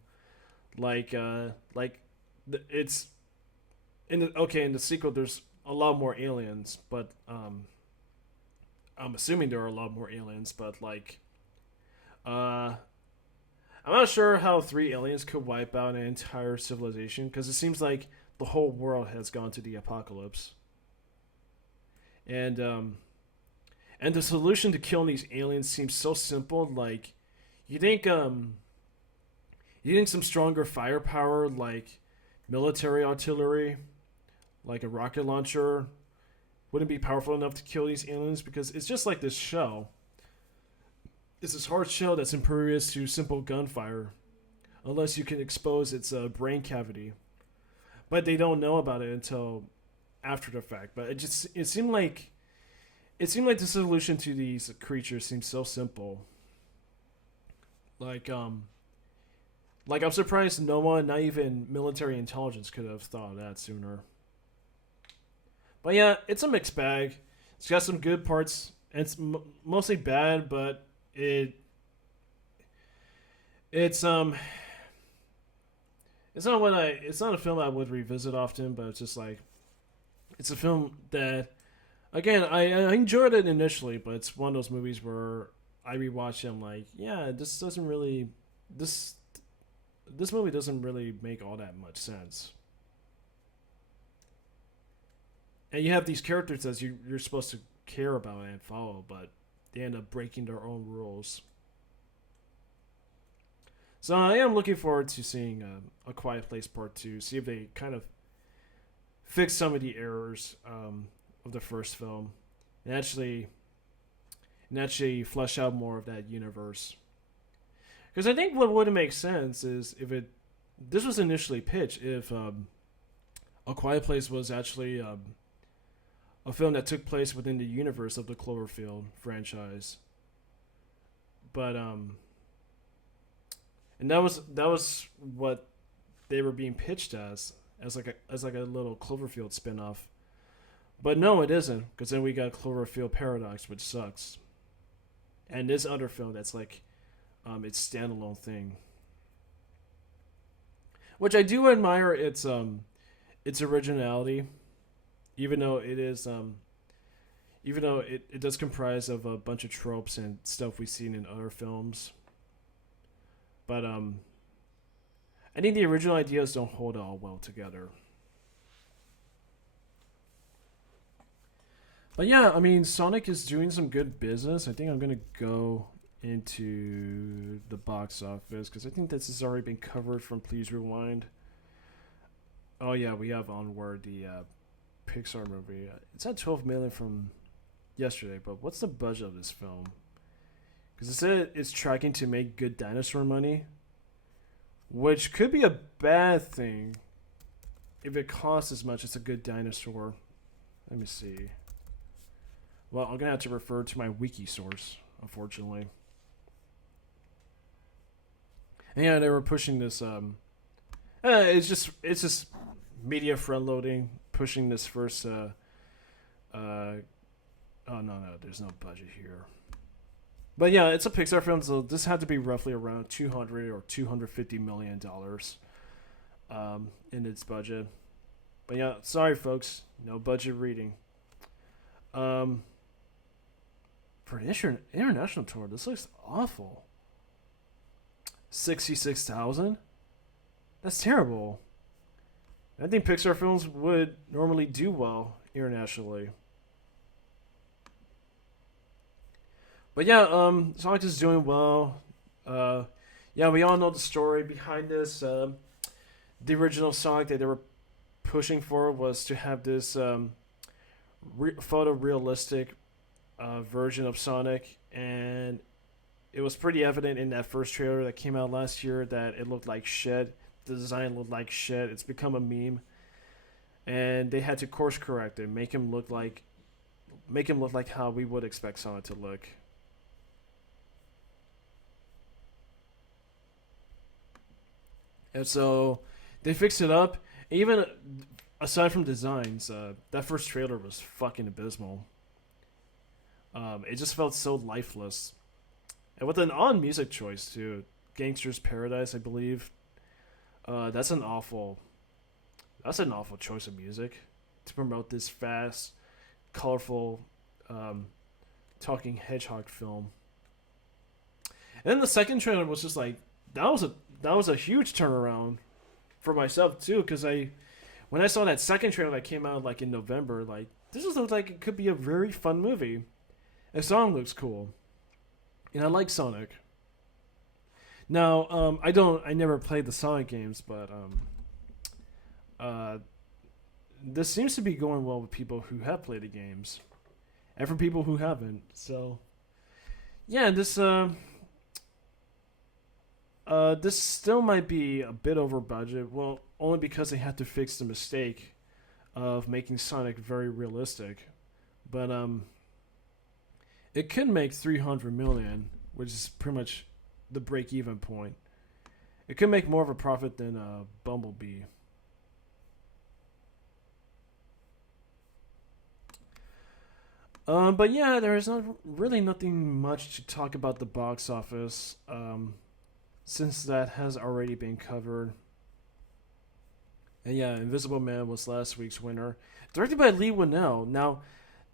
it's in the sequel there's a lot more aliens, but I'm assuming there are a lot more aliens, but I'm not sure how 3 aliens could wipe out an entire civilization, because it seems like the whole world has gone to the apocalypse. And the solution to killing these aliens seems so simple. Like, you think some stronger firepower, like military artillery, like a rocket launcher, wouldn't be powerful enough to kill these aliens, because it's just like this shell. It's this hard shell that's impervious to simple gunfire, unless you can expose its brain cavity. But they don't know about it until after the fact. But it seemed like the solution to these creatures seems so simple. I'm surprised no one, not even military intelligence, could have thought of that sooner. But yeah, it's a mixed bag. It's got some good parts, and it's mostly bad, but it's not a film I would revisit often, but it's just like, it's a film that, again, I enjoyed it initially, but it's one of those movies where I rewatch it, I'm like, yeah, this movie doesn't really make all that much sense. And you have these characters that you're supposed to care about and follow, but they end up breaking their own rules. So I am looking forward to seeing A Quiet Place Part 2, see if they kind of fix some of the errors of the first film, and actually flesh out more of that universe. Because I think what would make sense is if this was initially pitched, if A Quiet Place was actually a film that took place within the universe of the Cloverfield franchise. But and that was what they were being pitched as like a little Cloverfield spin-off. But no, it isn't, because then we got Cloverfield Paradox, which sucks. And this other film that's like its standalone thing. Which I do admire its originality, even though it is even though it does comprise of a bunch of tropes and stuff we've seen in other films. But I think the original ideas don't hold all well together. But yeah, I mean, Sonic is doing some good business. I think I'm gonna go into the box office because I think this has already been covered from Please Rewind. Oh yeah, we have Onward, the Pixar movie. It's at 12 million from yesterday, but what's the budget of this film? Because it said it's tracking to make good dinosaur money, which could be a bad thing if it costs as much as a good dinosaur. Let me see. Well, I'm gonna have to refer to my wiki source, unfortunately. And yeah, they were pushing this. It's just media front loading, pushing this first. Oh no, there's no budget here. But yeah, it's a Pixar film, so this had to be roughly around 200 or 250 million dollars in its budget. But yeah, sorry folks, no budget reading. For an international tour, this looks awful. 66,000? That's terrible. I think Pixar films would normally do well internationally. But yeah, Sonic is doing well. Yeah, we all know the story behind this. The original Sonic that they were pushing for was to have this photorealistic version of Sonic, and it was pretty evident in that first trailer that came out last year that it looked like shit. The design looked like shit. It's become a meme, and they had to course correct it, make him look like how we would expect Sonic to look. And so they fixed it up. Even aside from designs, that first trailer was fucking abysmal. It just felt so lifeless. And with an odd music choice too, "Gangster's Paradise," I believe. That's an awful choice of music to promote this fast, colorful, talking hedgehog film. And then the second trailer was just like that was a huge turnaround for myself too, because when I saw that second trailer that came out like in November, like this just looked like it could be a very fun movie. The song looks cool, and I like Sonic. Now, I never played the Sonic games, but this seems to be going well with people who have played the games, and for people who haven't. So, yeah, this still might be a bit over budget. Well, only because they had to fix the mistake of making Sonic very realistic. But it could make 300 million, which is pretty much the break-even point. It could make more of a profit than Bumblebee. But yeah, there is not really nothing much to talk about the box office, since that has already been covered. And yeah, Invisible Man was last week's winner, directed by Lee Winnell. Now,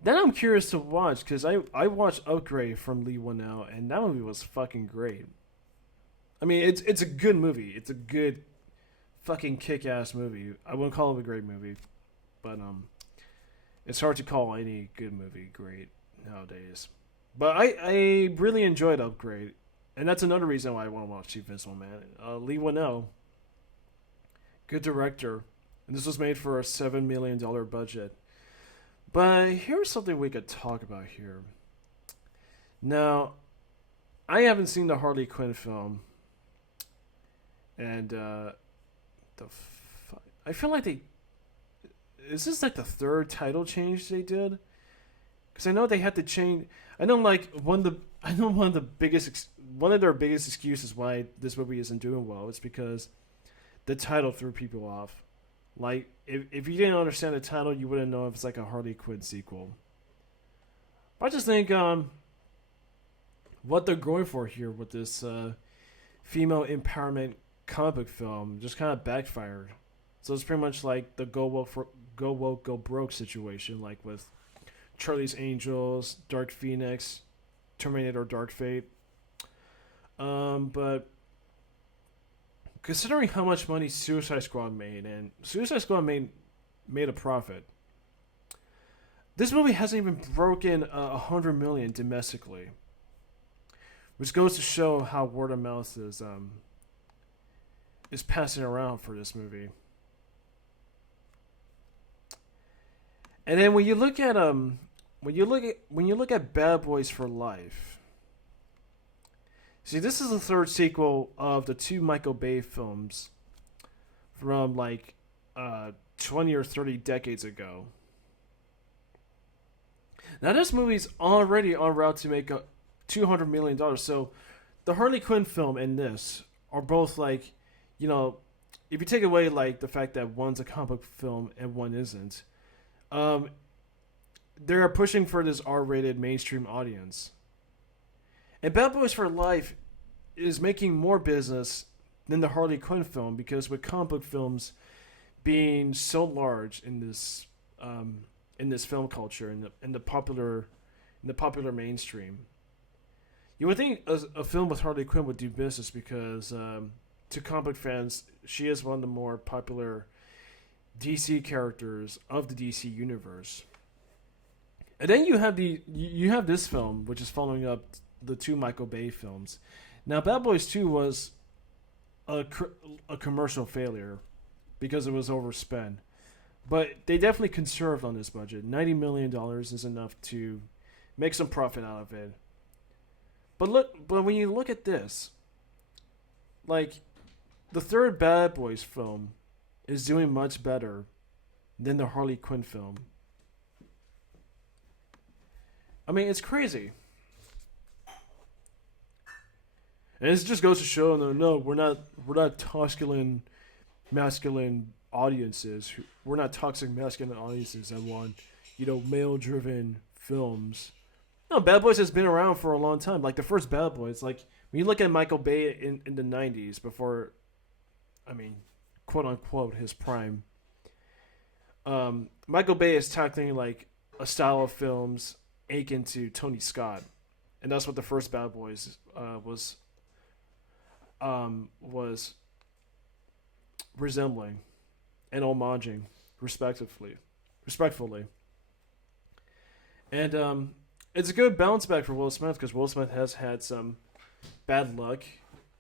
then I'm curious to watch because I watched Upgrade from Lee Winnell, and that movie was fucking great. I mean, it's a good movie. It's a good fucking kick-ass movie. I wouldn't call it a great movie, but it's hard to call any good movie great nowadays. But I really enjoyed Upgrade, and that's another reason why I want to watch Chief Invisible Man. Lee Winnell, good director, and this was made for a $7 million budget. But here's something we could talk about here. Now, I haven't seen the Harley Quinn film, and I feel like is this like the third title change they did? Because I know they had to change. I know one of their biggest excuses why this movie isn't doing well is because the title threw people off. Like, if you didn't understand the title, you wouldn't know if it's like a Harley Quinn sequel. I just think what they're going for here with this female empowerment comic book film just kind of backfired. So it's pretty much like the go woke, go broke situation, like with Charlie's Angels, Dark Phoenix, Terminator, Dark Fate. But considering how much money Suicide Squad made, and Suicide Squad made a profit, this movie hasn't even broken 100 million domestically, which goes to show how word of mouth is passing around for this movie. And then when you look at Bad Boys for Life, see, this is the third sequel of the two Michael Bay films from like 20 or 30 decades ago. Now this movie's already en route to make $200 million. So the Harley Quinn film and this are both like, you know, if you take away like the fact that one's a comic book film and one isn't, they're pushing for this R-rated mainstream audience. And Bad Boys for Life is making more business than the Harley Quinn film, because with comic book films being so large in this film culture, in the popular mainstream, you would think a film with Harley Quinn would do business, because to comic book fans, she is one of the more popular DC characters of the DC universe. And then you have this film, which is following up the two Michael Bay films. Now, Bad Boys 2 was a commercial failure because it was overspent. But they definitely conserved on this budget. $90 million is enough to make some profit out of it. But when you look at this, like, the third Bad Boys film is doing much better than the Harley Quinn film. I mean, it's crazy. And it just goes to show, no, we're not masculine audiences. We're not toxic masculine audiences that want, male-driven films. No, Bad Boys has been around for a long time. Like the first Bad Boys, like when you look at Michael Bay in the 90s, before, quote unquote, his prime. Michael Bay is tackling like a style of films akin to Tony Scott, and that's what the first Bad Boys was resembling and homaging, respectfully. And it's a good bounce back for Will Smith, because Will Smith has had some bad luck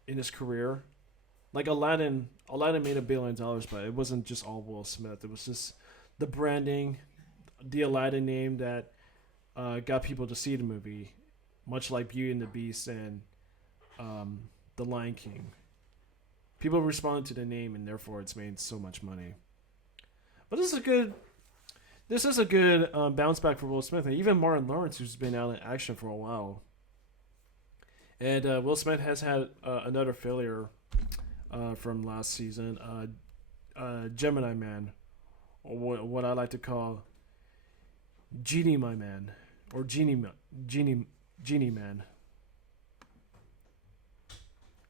in his career. Like Aladdin made $1 billion, but it wasn't just all Will Smith. It was just the branding, the Aladdin name that got people to see the movie, much like Beauty and the Beast and The Lion King. People responded to the name, and therefore it's made so much money. But this is a good bounce back for Will Smith, and even Martin Lawrence, who's been out in action for a while. And Will Smith has had another failure from last season, Gemini Man, or what I like to call Genie My Man, or Genie Man.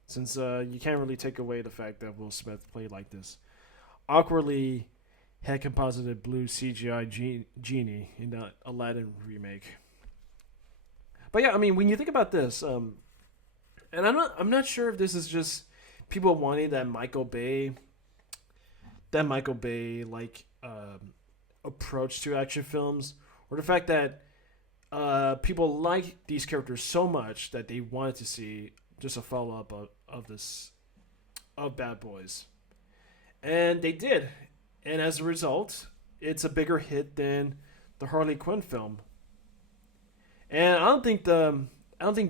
Since you can't really take away the fact that Will Smith played like this awkwardly head composited blue CGI genie in the Aladdin remake. But yeah, when you think about this, and I'm not sure if this is just people wanting that Michael Bay like approach to action films, or the fact that people like these characters so much that they wanted to see just a follow up of Bad Boys, and they did, and as a result, it's a bigger hit than the Harley Quinn film. And I don't think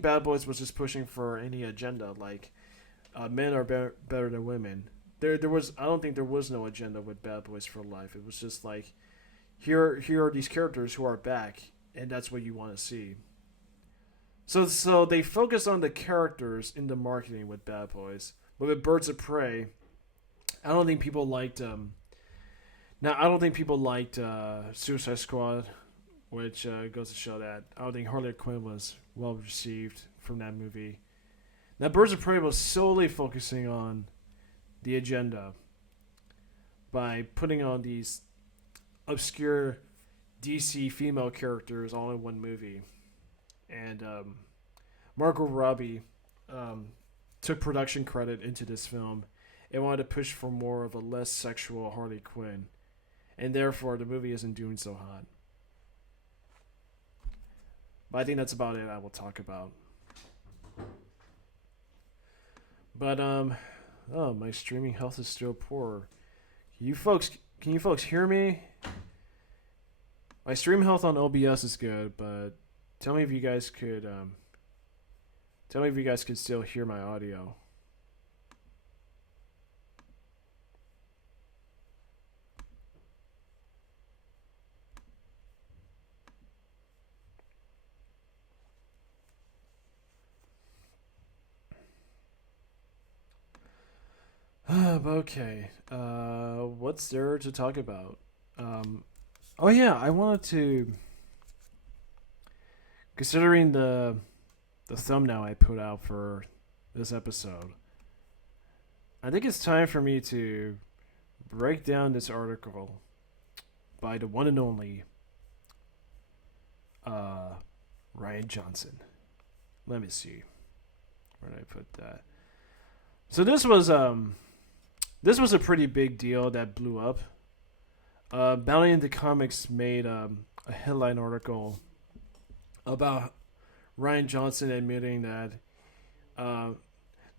Bad Boys was just pushing for any agenda like men are better than women. I don't think there was no agenda with Bad Boys for Life. It was just like, here are these characters who are back, and that's what you want to see. So they focus on the characters in the marketing with Bad Boys, but with Birds of Prey, I don't think people liked. I don't think people liked Suicide Squad, which goes to show that I don't think Harley Quinn was well received from that movie. Now, Birds of Prey was solely focusing on the agenda by putting on these obscure DC female characters all in one movie, and Margot Robbie um, took production credit into this film and wanted to push for more of a less sexual Harley Quinn, and therefore the movie isn't doing so hot. But I think that's about it. I will talk about. But oh, my streaming health is still poor. Can you folks hear me? My stream health on OBS is good, but tell me if you guys could tell me if you guys could still hear my audio. Okay. What's there to talk about? Oh yeah, I wanted to. Considering the thumbnail I put out for this episode, I think it's time for me to break down this article by the one and only uh, Ryan Johnson. Let me see. Where did I put that? So this was a pretty big deal that blew up. Bounty into Comics made a headline article about Ryan Johnson admitting that, uh,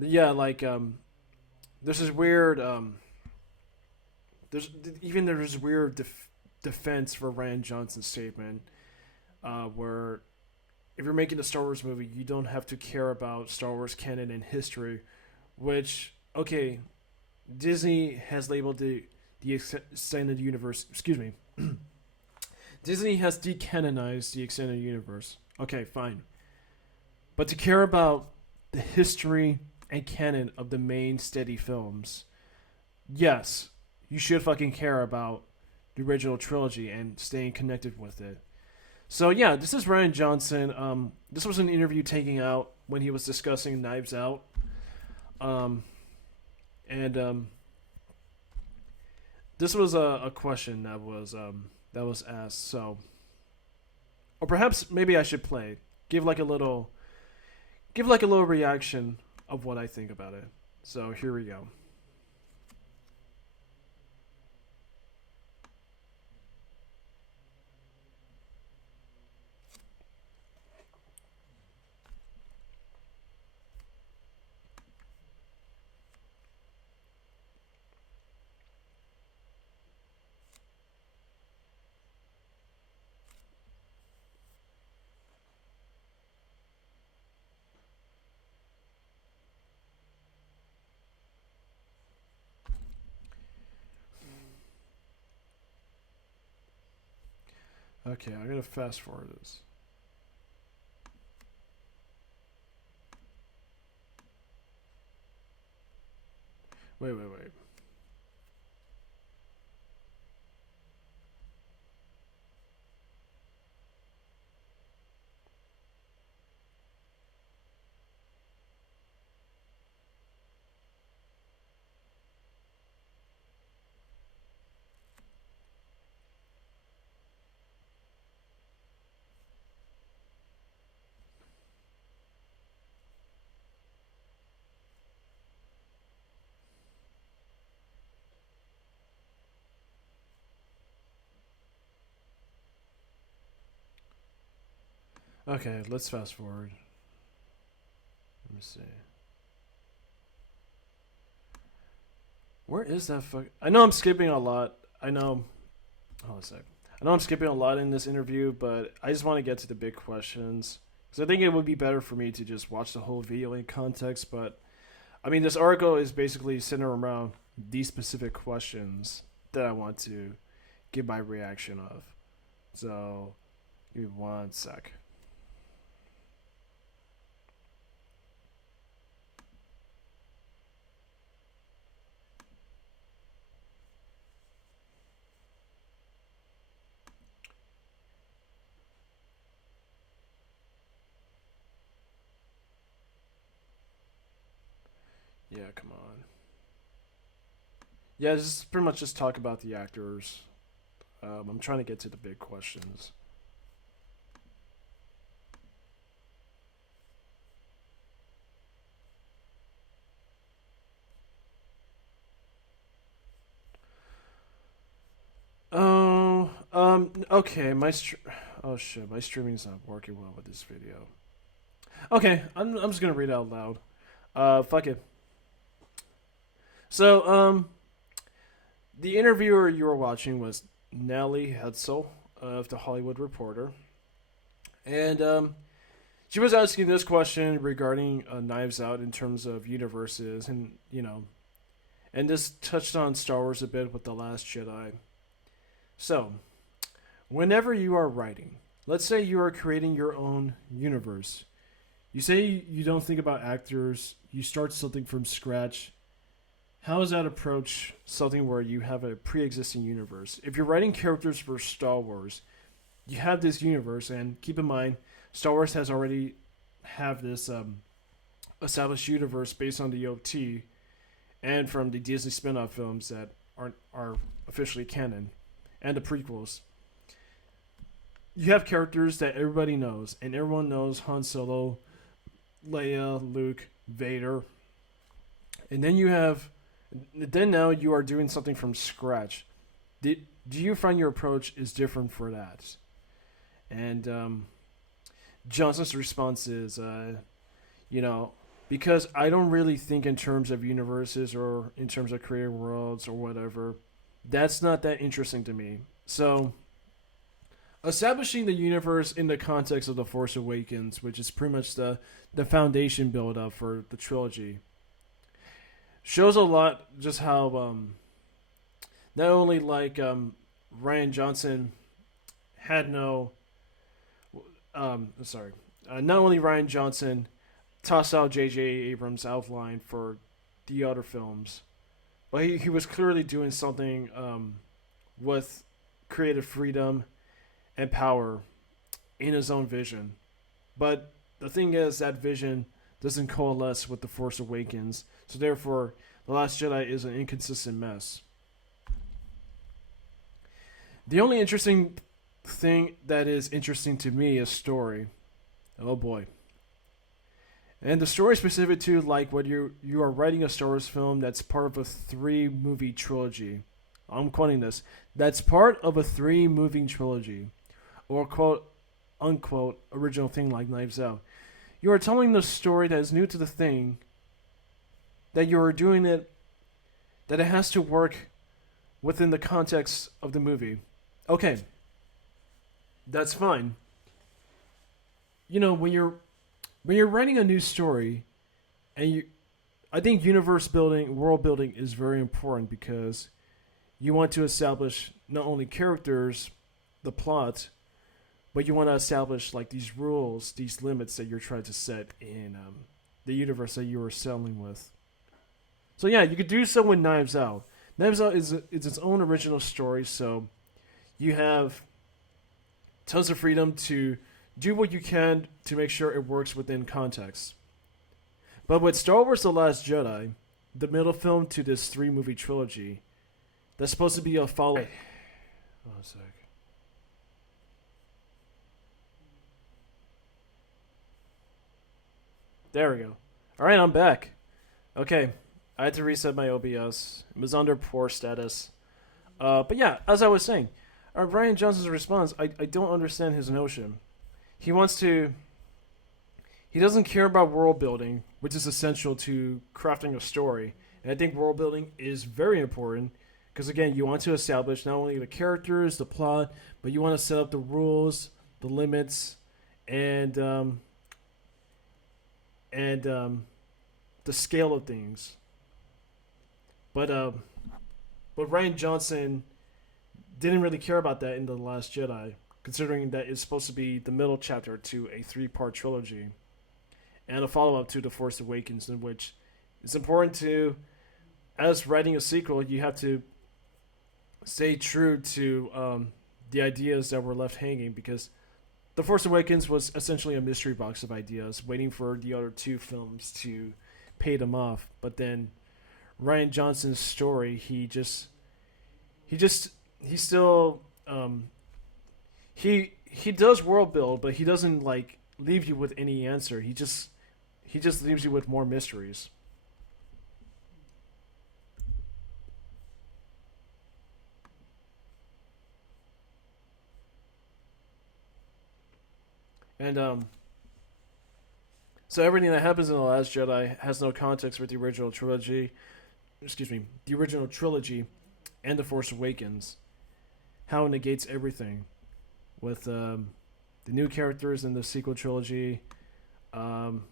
yeah, like there's this weird, there's weird defense for Ryan Johnson's statement, where if you're making a Star Wars movie, you don't have to care about Star Wars canon and history, which okay, Disney has labeled the extended universe. Excuse me. Disney has decanonized the extended universe. Okay, fine. But to care about the history and canon of the main steady films, yes, you should fucking care about the original trilogy and staying connected with it. So yeah, this is Ryan Johnson. This was an interview taken out when he was discussing Knives Out. Um, and this was a question that was asked. So, or perhaps maybe I should play, give like a little reaction of what I think about it. So here we go. Okay, I'm gonna fast forward this. Wait. Okay, let's fast forward. Let me see. Where is that fuck? I know I'm skipping a lot. I know. Hold on a sec. I know I'm skipping a lot in this interview, but I just want to get to the big questions because I think it would be better for me to just watch the whole video in context. But I mean, this article is basically centered around these specific questions that I want to give my reaction of. So, give me one sec. Yeah, come on. Yeah, this is pretty much just talk about the actors. I'm trying to get to the big questions. Oh, okay. Oh shit, my streaming's not working well with this video. Okay, I'm just gonna read it out loud. Fuck it. So, the interviewer you were watching was Nellie Hetzel of the Hollywood Reporter, and she was asking this question regarding Knives Out in terms of universes, and and this touched on Star Wars a bit with the Last Jedi. So, whenever you are writing, let's say you are creating your own universe. You say you don't think about actors, you start something from scratch. How does that approach something where you have a pre existing universe? If you're writing characters for Star Wars, you have this universe, and keep in mind, Star Wars has already have this established universe based on the OT and from the Disney spin-off films that are officially canon and the prequels. You have characters that everybody knows, and everyone knows Han Solo, Leia, Luke, Vader. And then now you are doing something from scratch. Do you find your approach is different for that? And Johnson's response is, because I don't really think in terms of universes or in terms of creative worlds or whatever. That's not that interesting to me. So, establishing the universe in the context of The Force Awakens, which is pretty much the foundation build up for the trilogy, shows a lot just how not only Ryan Johnson had no not only Ryan Johnson tossed out J.J. Abrams' outline for the other films, but he was clearly doing something with creative freedom and power in his own vision. But the thing is, that vision doesn't coalesce with The Force Awakens, so therefore, The Last Jedi is an inconsistent mess. The only interesting thing that is interesting to me is story. Oh boy. And the story specific to when you are writing a Star Wars film that's part of a 3-movie trilogy. I'm quoting this. That's part of a 3-movie trilogy. Or quote unquote original thing like Knives Out. You are telling the story that is new to the thing, that you are doing it, that it has to work within the context of the movie. Okay. That's fine. When you're writing a new story, and I think universe building, world building is very important because you want to establish not only characters, the plot, but you want to establish these rules, these limits that you're trying to set in the universe that you are selling with. So yeah, you could do so with Knives Out. Knives Out is its own original story, so you have tons of freedom to do what you can to make sure it works within context. But with Star Wars The Last Jedi, the middle film to this 3-movie trilogy, that's supposed to be a follow. Oh, a sec. There we go. Alright, I'm back. Okay, I had to reset my OBS. It was under poor status. But yeah, as I was saying, Ryan Johnson's response, I don't understand his notion. He doesn't care about world building, which is essential to crafting a story. And I think world building is very important because, again, you want to establish not only the characters, the plot, but you want to set up the rules, the limits, and the scale of things. But Ryan Johnson didn't really care about that in The Last Jedi, considering that it's supposed to be the middle chapter to a 3-part trilogy and a follow-up to The Force Awakens, in which it's important to, as writing a sequel, you have to stay true to the ideas that were left hanging, because The Force Awakens was essentially a mystery box of ideas, waiting for the other 2 films to pay them off. But then Ryan Johnson's story, he still um, he does world build, but he doesn't like leave you with any answer. He just leaves you with more mysteries. And so everything that happens in the Last Jedi has no context with the original trilogy. Excuse me, the original trilogy and the Force Awakens. How it negates everything with the new characters in the sequel trilogy. Um,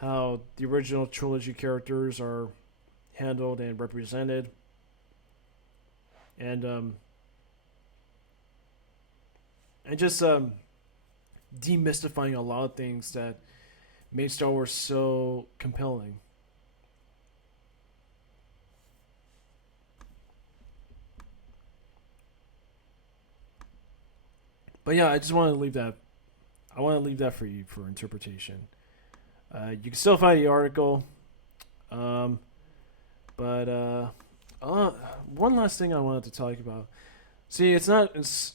how the original trilogy characters are handled and represented, and just demystifying a lot of things that made Star Wars so compelling. But yeah, I just want to leave that. I want to leave that for you for interpretation. You can still find the article, um, but uh, one last thing I wanted to talk about. See, it's not it's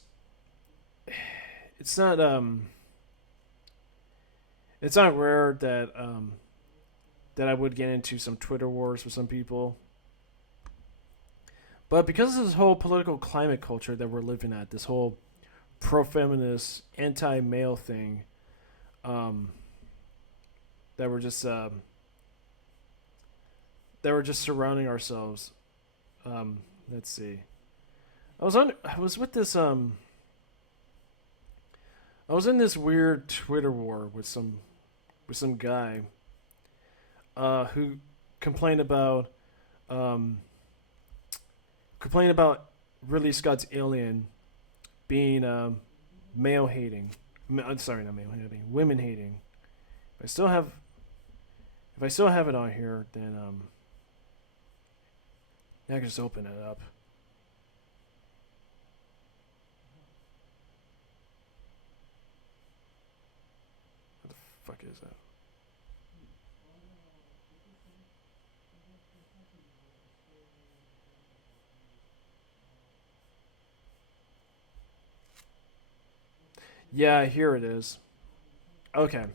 not rare that that I would get into some Twitter wars with some people. But because of this whole political climate culture that we're living at, this whole pro-feminist, anti-male thing, um, that we're just surrounding ourselves. Let's see. I was with this I was in this weird Twitter war with some guy who complained about um, Ridley Scott's Alien being male hating. I'm sorry, not male hating, women hating. If I still have if I still have it on here, then I can just open it up. What the fuck is that? Yeah, here it is. Okay.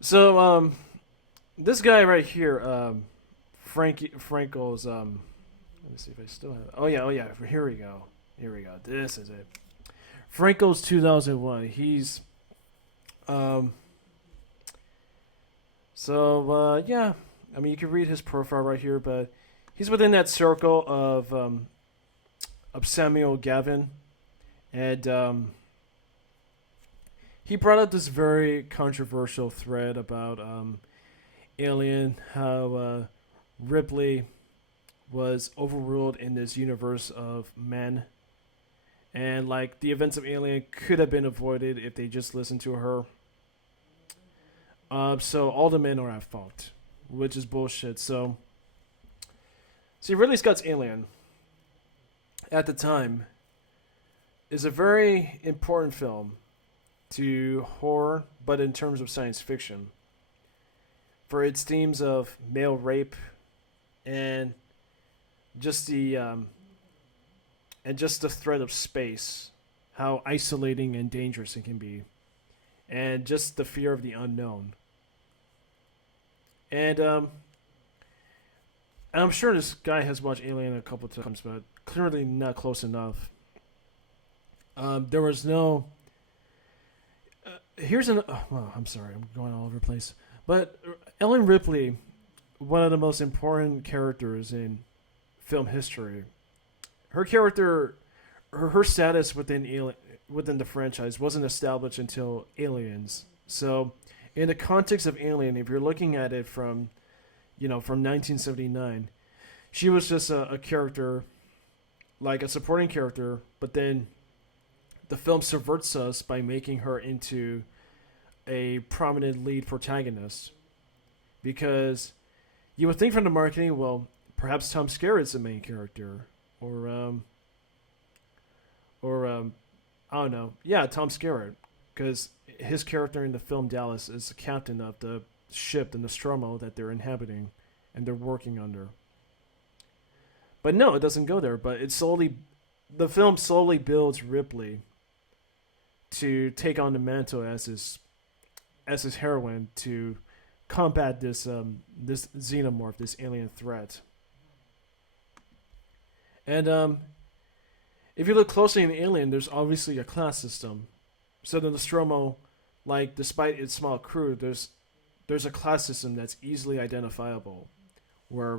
So this guy right here, Frankie Frankel's let me see if I still have it. Oh yeah, here we go. Here we go. This is it. Frankel's 2001. He's um yeah, I mean you can read his profile right here, but he's within that circle of Samuel Gavin, and he brought up this very controversial thread about Alien, how Ripley was overruled in this universe of men, and like the events of Alien could have been avoided if they just listened to her. So all the men are at fault, which is bullshit. So, see, Ridley Scott's Alien at the time is a very important film to horror, but in terms of science fiction, for its themes of male rape and just the threat of space, how isolating and dangerous it can be, and just the fear of the unknown. And I'm sure this guy has watched Alien a couple times, but clearly not close enough. There was no. Here's an. Well, I'm sorry, I'm going all over the place. But Ellen Ripley, one of the most important characters in film history, her character, her status within the franchise wasn't established until Aliens. So, in the context of Alien, if you're looking at it from, from 1979, she was just a character, like a supporting character, but then the film subverts us by making her into a prominent lead protagonist. Because you would think from the marketing, well, perhaps Tom Skerritt's the main character, or I don't know, yeah, Tom Skerritt, because his character in the film Dallas is the captain of the ship, the Nostromo, that they're inhabiting, and they're working under. But no, it doesn't go there. But the film slowly builds Ripley to take on the mantle as his heroine to combat this xenomorph, this alien threat. And if you look closely in Alien, there's obviously a class system. So the Nostromo, like despite its small crew, there's a class system that's easily identifiable, where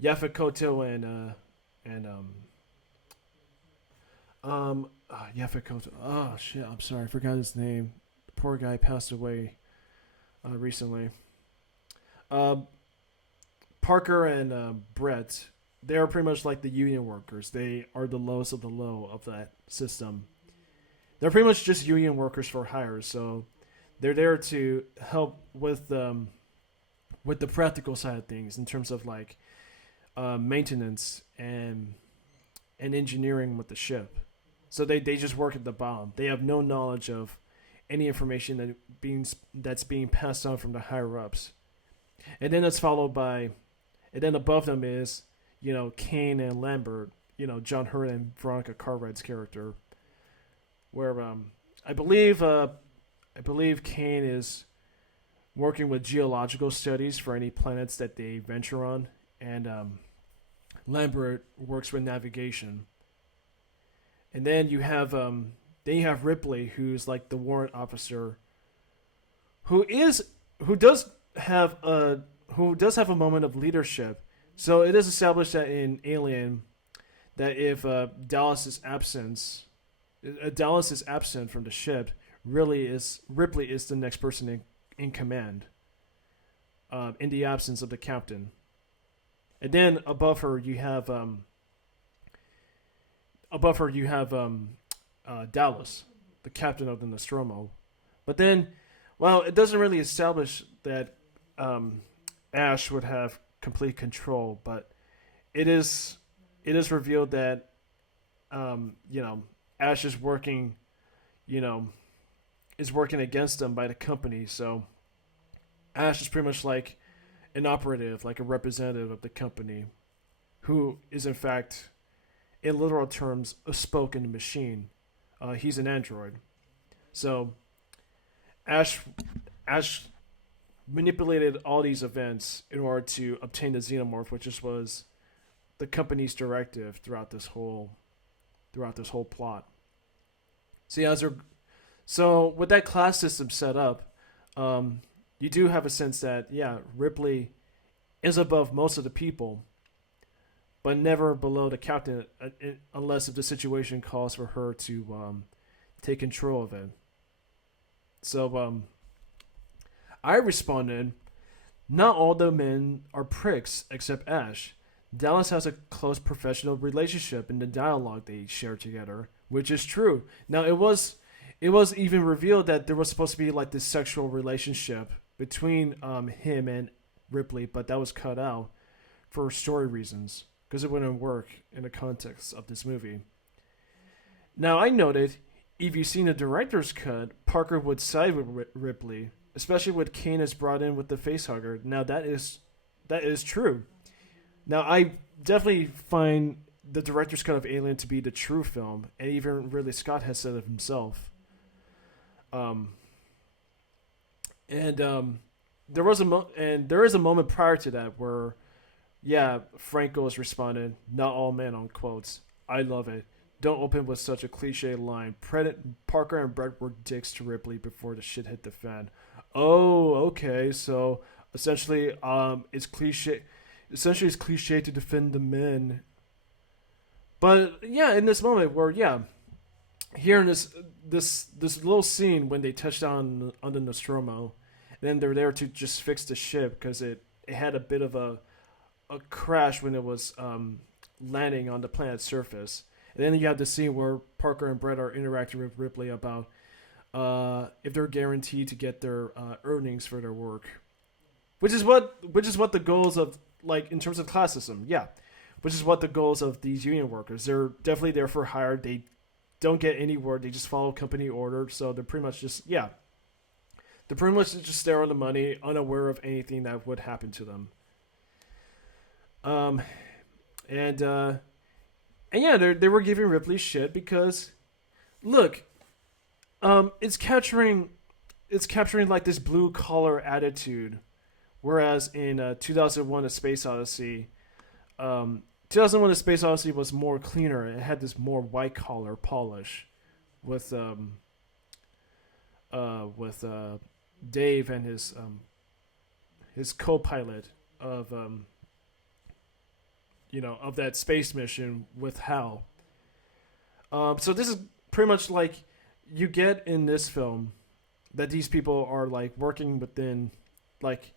Yaphet Kotto and Yaphet Kotto. Oh shit! I'm sorry, I forgot his name. The poor guy passed away recently. Parker and Brett, they are pretty much like the union workers. They are the lowest of the low of that system. They're pretty much just union workers for hire. So they're there to help with the practical side of things in terms of like maintenance and engineering with the ship. So they just work at the bottom. They have no knowledge of any information that's being passed on from the higher ups. And then it's followed by, and then above them is, Kane and Lambert, John Hurt and Veronica Cartwright's character, where I believe Kane is working with geological studies for any planets that they venture on, and Lambert works with navigation. And then you have Ripley, who's like the warrant officer, who does have a moment of leadership. So it is established that in Alien, that if Dallas is absent from the ship, Ripley is the next person in command, in the absence of the captain. And then above her you have Dallas, the captain of the Nostromo. But then, well, it doesn't really establish that Ash would have complete control, but it is revealed that Ash is working against them by the company. So Ash is pretty much like an operative, like a representative of the company, who is in fact, in literal terms, a spoken machine. He's an android. So Ash manipulated all these events in order to obtain the xenomorph, which was the company's directive throughout this whole plot. So with that class system set up, you do have a sense that Ripley is above most of the people, but never below the captain, unless if the situation calls for her to take control of it. So I responded, not all the men are pricks except Ash. Dallas has a close professional relationship in the dialogue they share together, which is true. Now it was even revealed that there was supposed to be like this sexual relationship between him and Ripley, but that was cut out for story reasons because it wouldn't work in the context of this movie. Now I noted, if you've seen the director's cut, Parker would side with Ripley, especially with Kane is brought in with the facehugger. Now that is true. Now I definitely find the director's cut of Alien to be the true film, and even Ridley Scott has said it himself. There is a moment prior to that where, Franco has responded, "Not all men," on quotes. I love it. Don't open with such a cliche line. Parker and Brett were dicks to Ripley before the shit hit the fan. Oh, okay. So essentially, it's cliche. Essentially, it's cliche to defend the men. But in this moment where here in this little scene when they touch down on the Nostromo, and then they're there to just fix the ship because it had a bit of a crash when it was landing on the planet's surface. And then you have the scene where Parker and Brett are interacting with Ripley about if they're guaranteed to get their earnings for their work, which is what the goals of, like, in terms of classism, which is what the goals of these union workers. They're definitely there for hire. They don't get any word. They just follow company order. So they're pretty much just there on the money, unaware of anything that would happen to them. Um, and uh, and yeah, they were giving Ripley shit because look, it's capturing like this blue collar attitude, whereas in 2001: A Space Odyssey, 2001: A Space Odyssey was more cleaner. It had this more white collar polish with with Dave and his co-pilot of of that space mission with Hal. So this is pretty much like you get in this film that these people are like working within like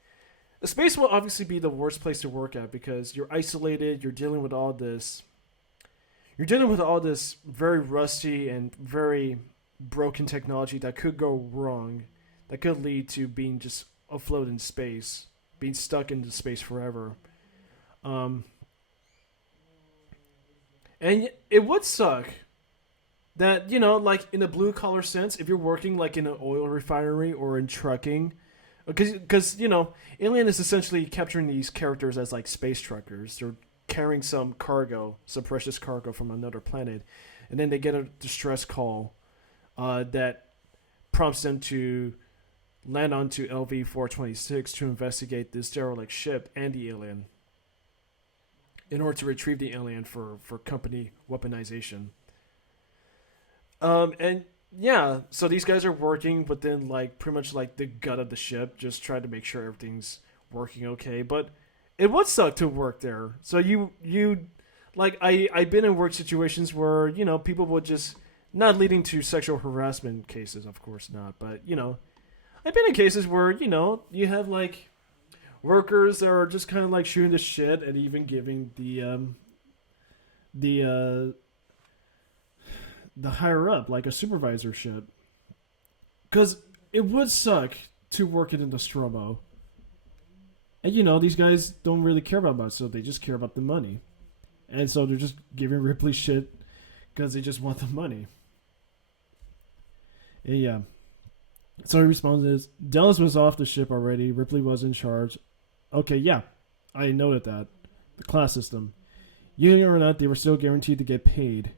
the space will obviously be the worst place to work at because you're isolated, you're dealing with all this very rusty and very broken technology that could go wrong, that could lead to being just afloat in space, being stuck into space forever. Um, and it would suck that like in a blue collar sense, if you're working like in an oil refinery or in trucking, because Alien is essentially capturing these characters as like space truckers. They're carrying some cargo, some precious cargo from another planet, and then they get a distress call that prompts them to land onto LV 426 to investigate this derelict ship and the alien in order to retrieve the alien for company weaponization. And yeah, so these guys are working within like pretty much like the gut of the ship, just trying to make sure everything's working okay. But it would suck to work there. So you like I've been in work situations where people would just not leading to sexual harassment cases, of course not, but I've been in cases where you have like workers that are just kind of like shooting the shit and even giving the the higher up, like a supervisorship. Because it would suck to work in the Nostromo. And these guys don't really care about much, so they just care about the money. And so they're just giving Ripley shit because they just want the money. And yeah. So he responds Dallas was off the ship already. Ripley was in charge. Okay, yeah. I noted that. The class system. Union or not, they were still guaranteed to get paid.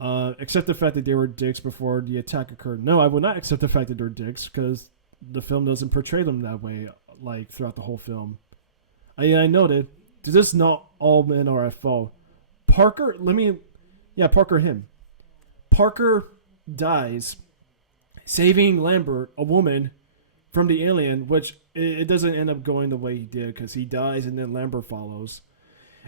Accept the fact that they were dicks before the attack occurred. No, I would not accept the fact that they're dicks because the film doesn't portray them that way, like throughout the whole film. I noted, this is not all men are at fault. Parker, Parker him. Parker dies, saving Lambert, a woman, from the alien, which it doesn't end up going the way he did because he dies and then Lambert follows.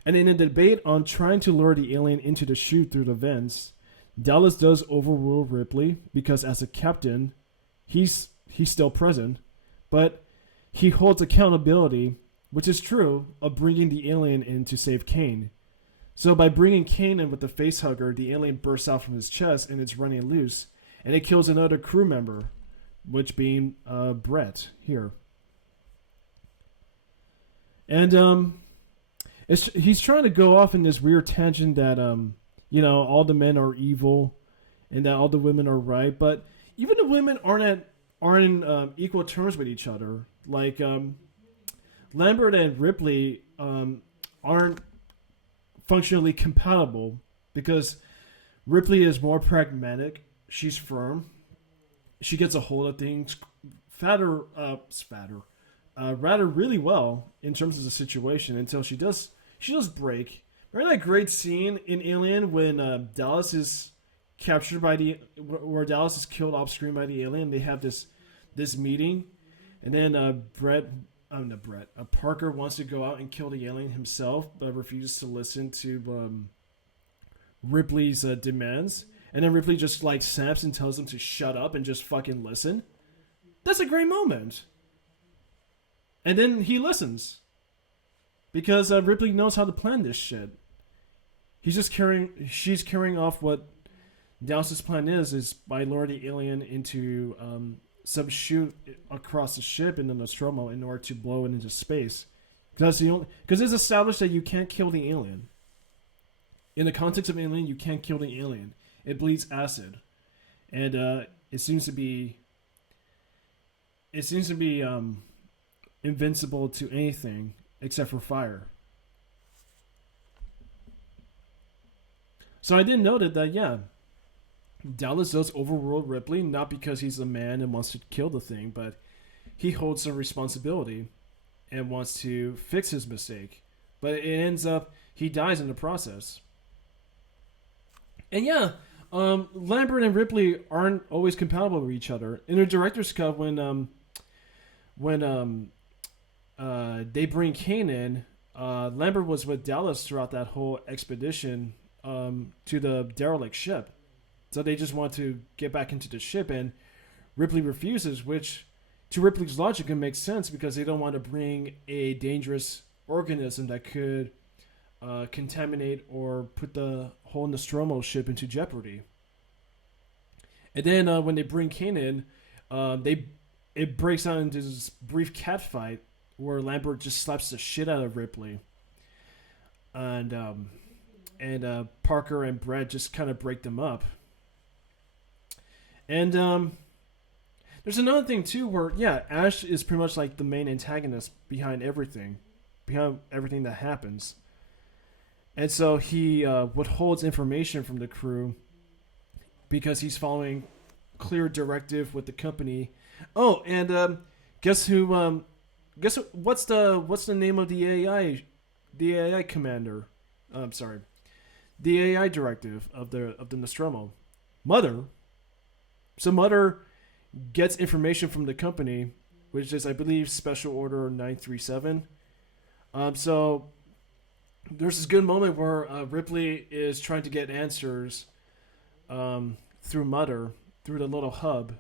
And in a debate on trying to lure the alien into the chute through the vents, Dallas does overrule Ripley because as a captain, he's still present, but he holds accountability, which is true, of bringing the alien in to save Kane. So by bringing Kane in with the facehugger, the alien bursts out from his chest and it's running loose, and it kills another crew member, which being Brett here. And he's trying to go off in this weird tangent that all the men are evil and that all the women are right, but even the women aren't in equal terms with each other. Like Lambert and Ripley aren't functionally compatible because Ripley is more pragmatic. She's firm. She gets a hold of things rather really well in terms of the situation until she does break. Remember that great scene in Alien when Dallas is captured by where Dallas is killed off screen by the alien? They have this meeting, and then Parker wants to go out and kill the alien himself, but refuses to listen to Ripley's demands. And then Ripley just like snaps and tells him to shut up and just fucking listen. That's a great moment. And then he listens. Because Ripley knows how to plan this shit. She's carrying off what Dallas's plan is by luring the alien into some chute across the ship in the Nostromo in order to blow it into space. Because it's established that you can't kill the alien. In the context of Alien, you can't kill the alien. It bleeds acid, and it seems to be invincible to anything except for fire. So I did noted that, yeah, Dallas does overrule Ripley, not because he's a man and wants to kill the thing, but he holds some responsibility and wants to fix his mistake. But it ends up he dies in the process. And yeah, Lambert and Ripley aren't always compatible with each other. In the director's cut, when they bring Kane in, Lambert was with Dallas throughout that whole expedition to the derelict ship. So they just want to get back into the ship, and Ripley refuses, which to Ripley's logic it makes sense because they don't want to bring a dangerous organism that could contaminate or put the whole Nostromo ship into jeopardy. And then when they bring Kane in, they it breaks out into this brief catfight where Lambert just slaps the shit out of Ripley, and Parker and Brett just kind of break them up. And there's another thing too, where yeah, Ash is pretty much like the main antagonist behind everything that happens, and so he withholds information from the crew because he's following clear directive with the company. Oh, and guess who? What's the name of the AI? The AI commander. I'm sorry, the AI directive of the Nostromo. Mother. So Mother gets information from the company, which is I believe Special Order 937. So there's this good moment where Ripley is trying to get answers through Mother through the little hub,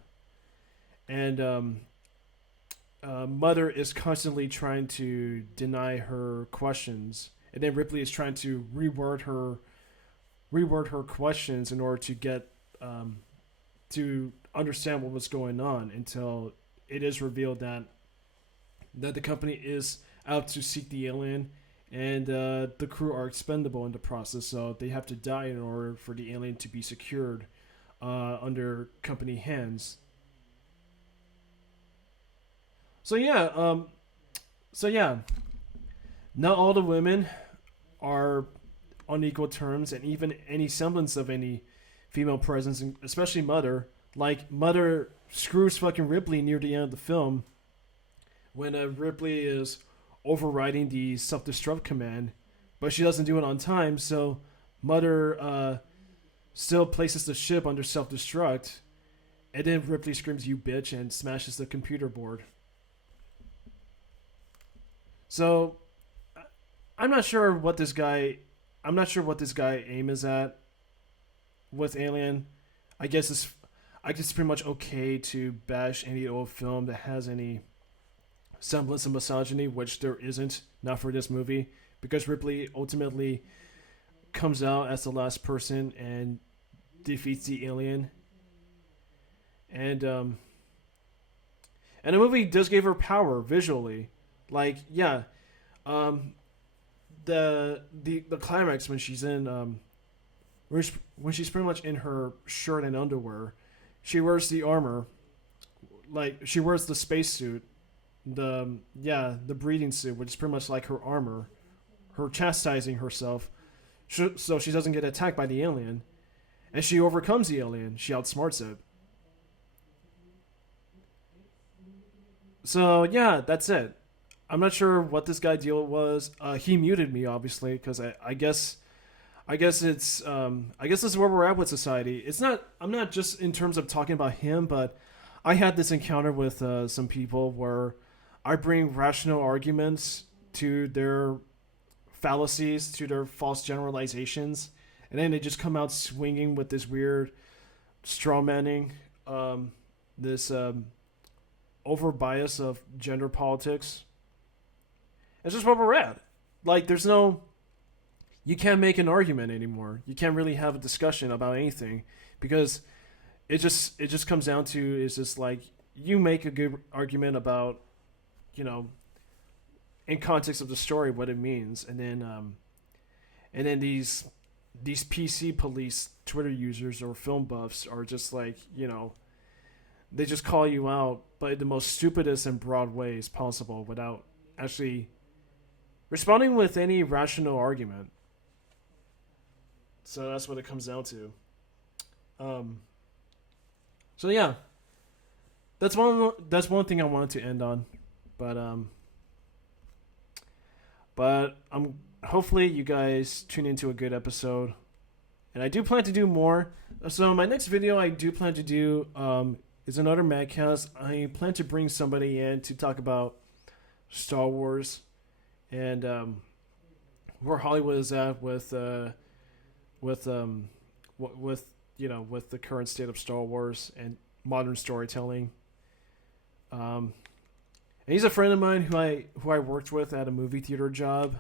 and Mother is constantly trying to deny her questions, and then Ripley is trying to reword her questions in order to get to understand what was going on until it is revealed that the company is out to seek the alien, and the crew are expendable in the process, so they have to die in order for the alien to be secured under company hands. So yeah, not all the women are on equal terms, and even any semblance of any female presence, especially Mother. Like Mother screws fucking Ripley near the end of the film when Ripley is overriding the self-destruct command, but she doesn't do it on time. So Mother still places the ship under self-destruct, and then Ripley screams "You bitch" and smashes the computer board. So I'm not sure what this guy. I'm not sure what this guy aim is at with Alien. I guess it's pretty much okay to bash any old film that has any semblance of misogyny, which there isn't, not for this movie, because Ripley ultimately comes out as the last person and defeats the alien. And the movie does give her power visually. Like, yeah, the climax when she's in when she's pretty much in her shirt and underwear, she wears the armor, like she wears the spacesuit, the breathing suit, which is pretty much like her armor, her chastising herself, so she doesn't get attacked by the alien, and she overcomes the alien. She outsmarts it. So yeah, that's it. I'm not sure what this guy deal was. He muted me obviously because I guess it's I guess this is where we're at with society. It's not. I'm not just in terms of talking about him, but I had this encounter with some people where I bring rational arguments to their fallacies, to their false generalizations, and then they just come out swinging with this weird straw manning, this over bias of gender politics. It's just where we're at. Like, there's no. You can't make an argument anymore. You can't really have a discussion about anything because it just comes down to it's just like you make a good argument about, you know, in context of the story what it means, and then these PC police Twitter users or film buffs are just like, you know, they just call you out but in the most stupidest and broad ways possible without actually responding with any rational argument. So that's what it comes down to. Um, so yeah, that's one thing I wanted to end on, but I'm hopefully you guys tune into a good episode, and I do plan to do more. So my next video I do plan to do is another MadCast. I plan to bring somebody in to talk about Star Wars and where Hollywood is at with with with the current state of Star Wars and modern storytelling. And he's a friend of mine who I worked with at a movie theater job,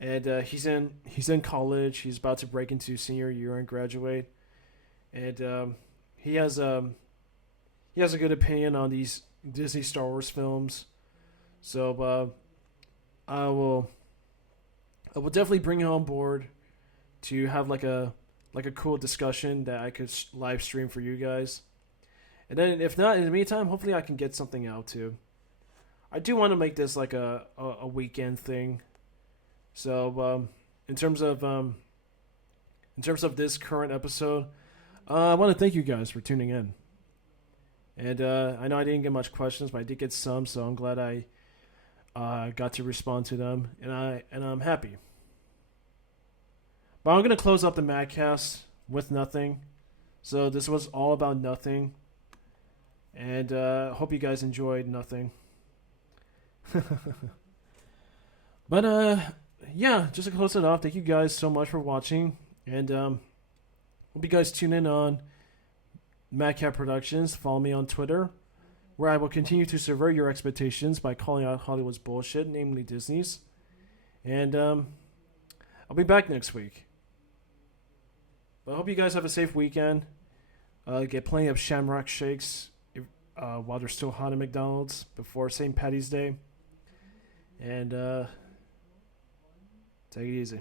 and he's in college. He's about to break into senior year and graduate, and he has he has a good opinion on these Disney Star Wars films. So I will definitely bring him on board to have like a cool discussion that I could live stream for you guys. And then if not, in the meantime, hopefully I can get something out too. I do want to make this like a weekend thing. So in terms of this current episode, I want to thank you guys for tuning in. And I know I didn't get much questions, but I did get some, so I'm glad I got to respond to them, and I'm happy. But I'm gonna close up the MadCast with nothing. So this was all about nothing, and hope you guys enjoyed nothing. But yeah, just to close it off, thank you guys so much for watching, and hope you guys tune in on MadCat Productions. Follow me on Twitter, where I will continue to subvert your expectations by calling out Hollywood's bullshit, namely Disney's. And I'll be back next week. But I hope you guys have a safe weekend. Get plenty of Shamrock Shakes while they're still hot at McDonald's before St. Patty's Day. And take it easy.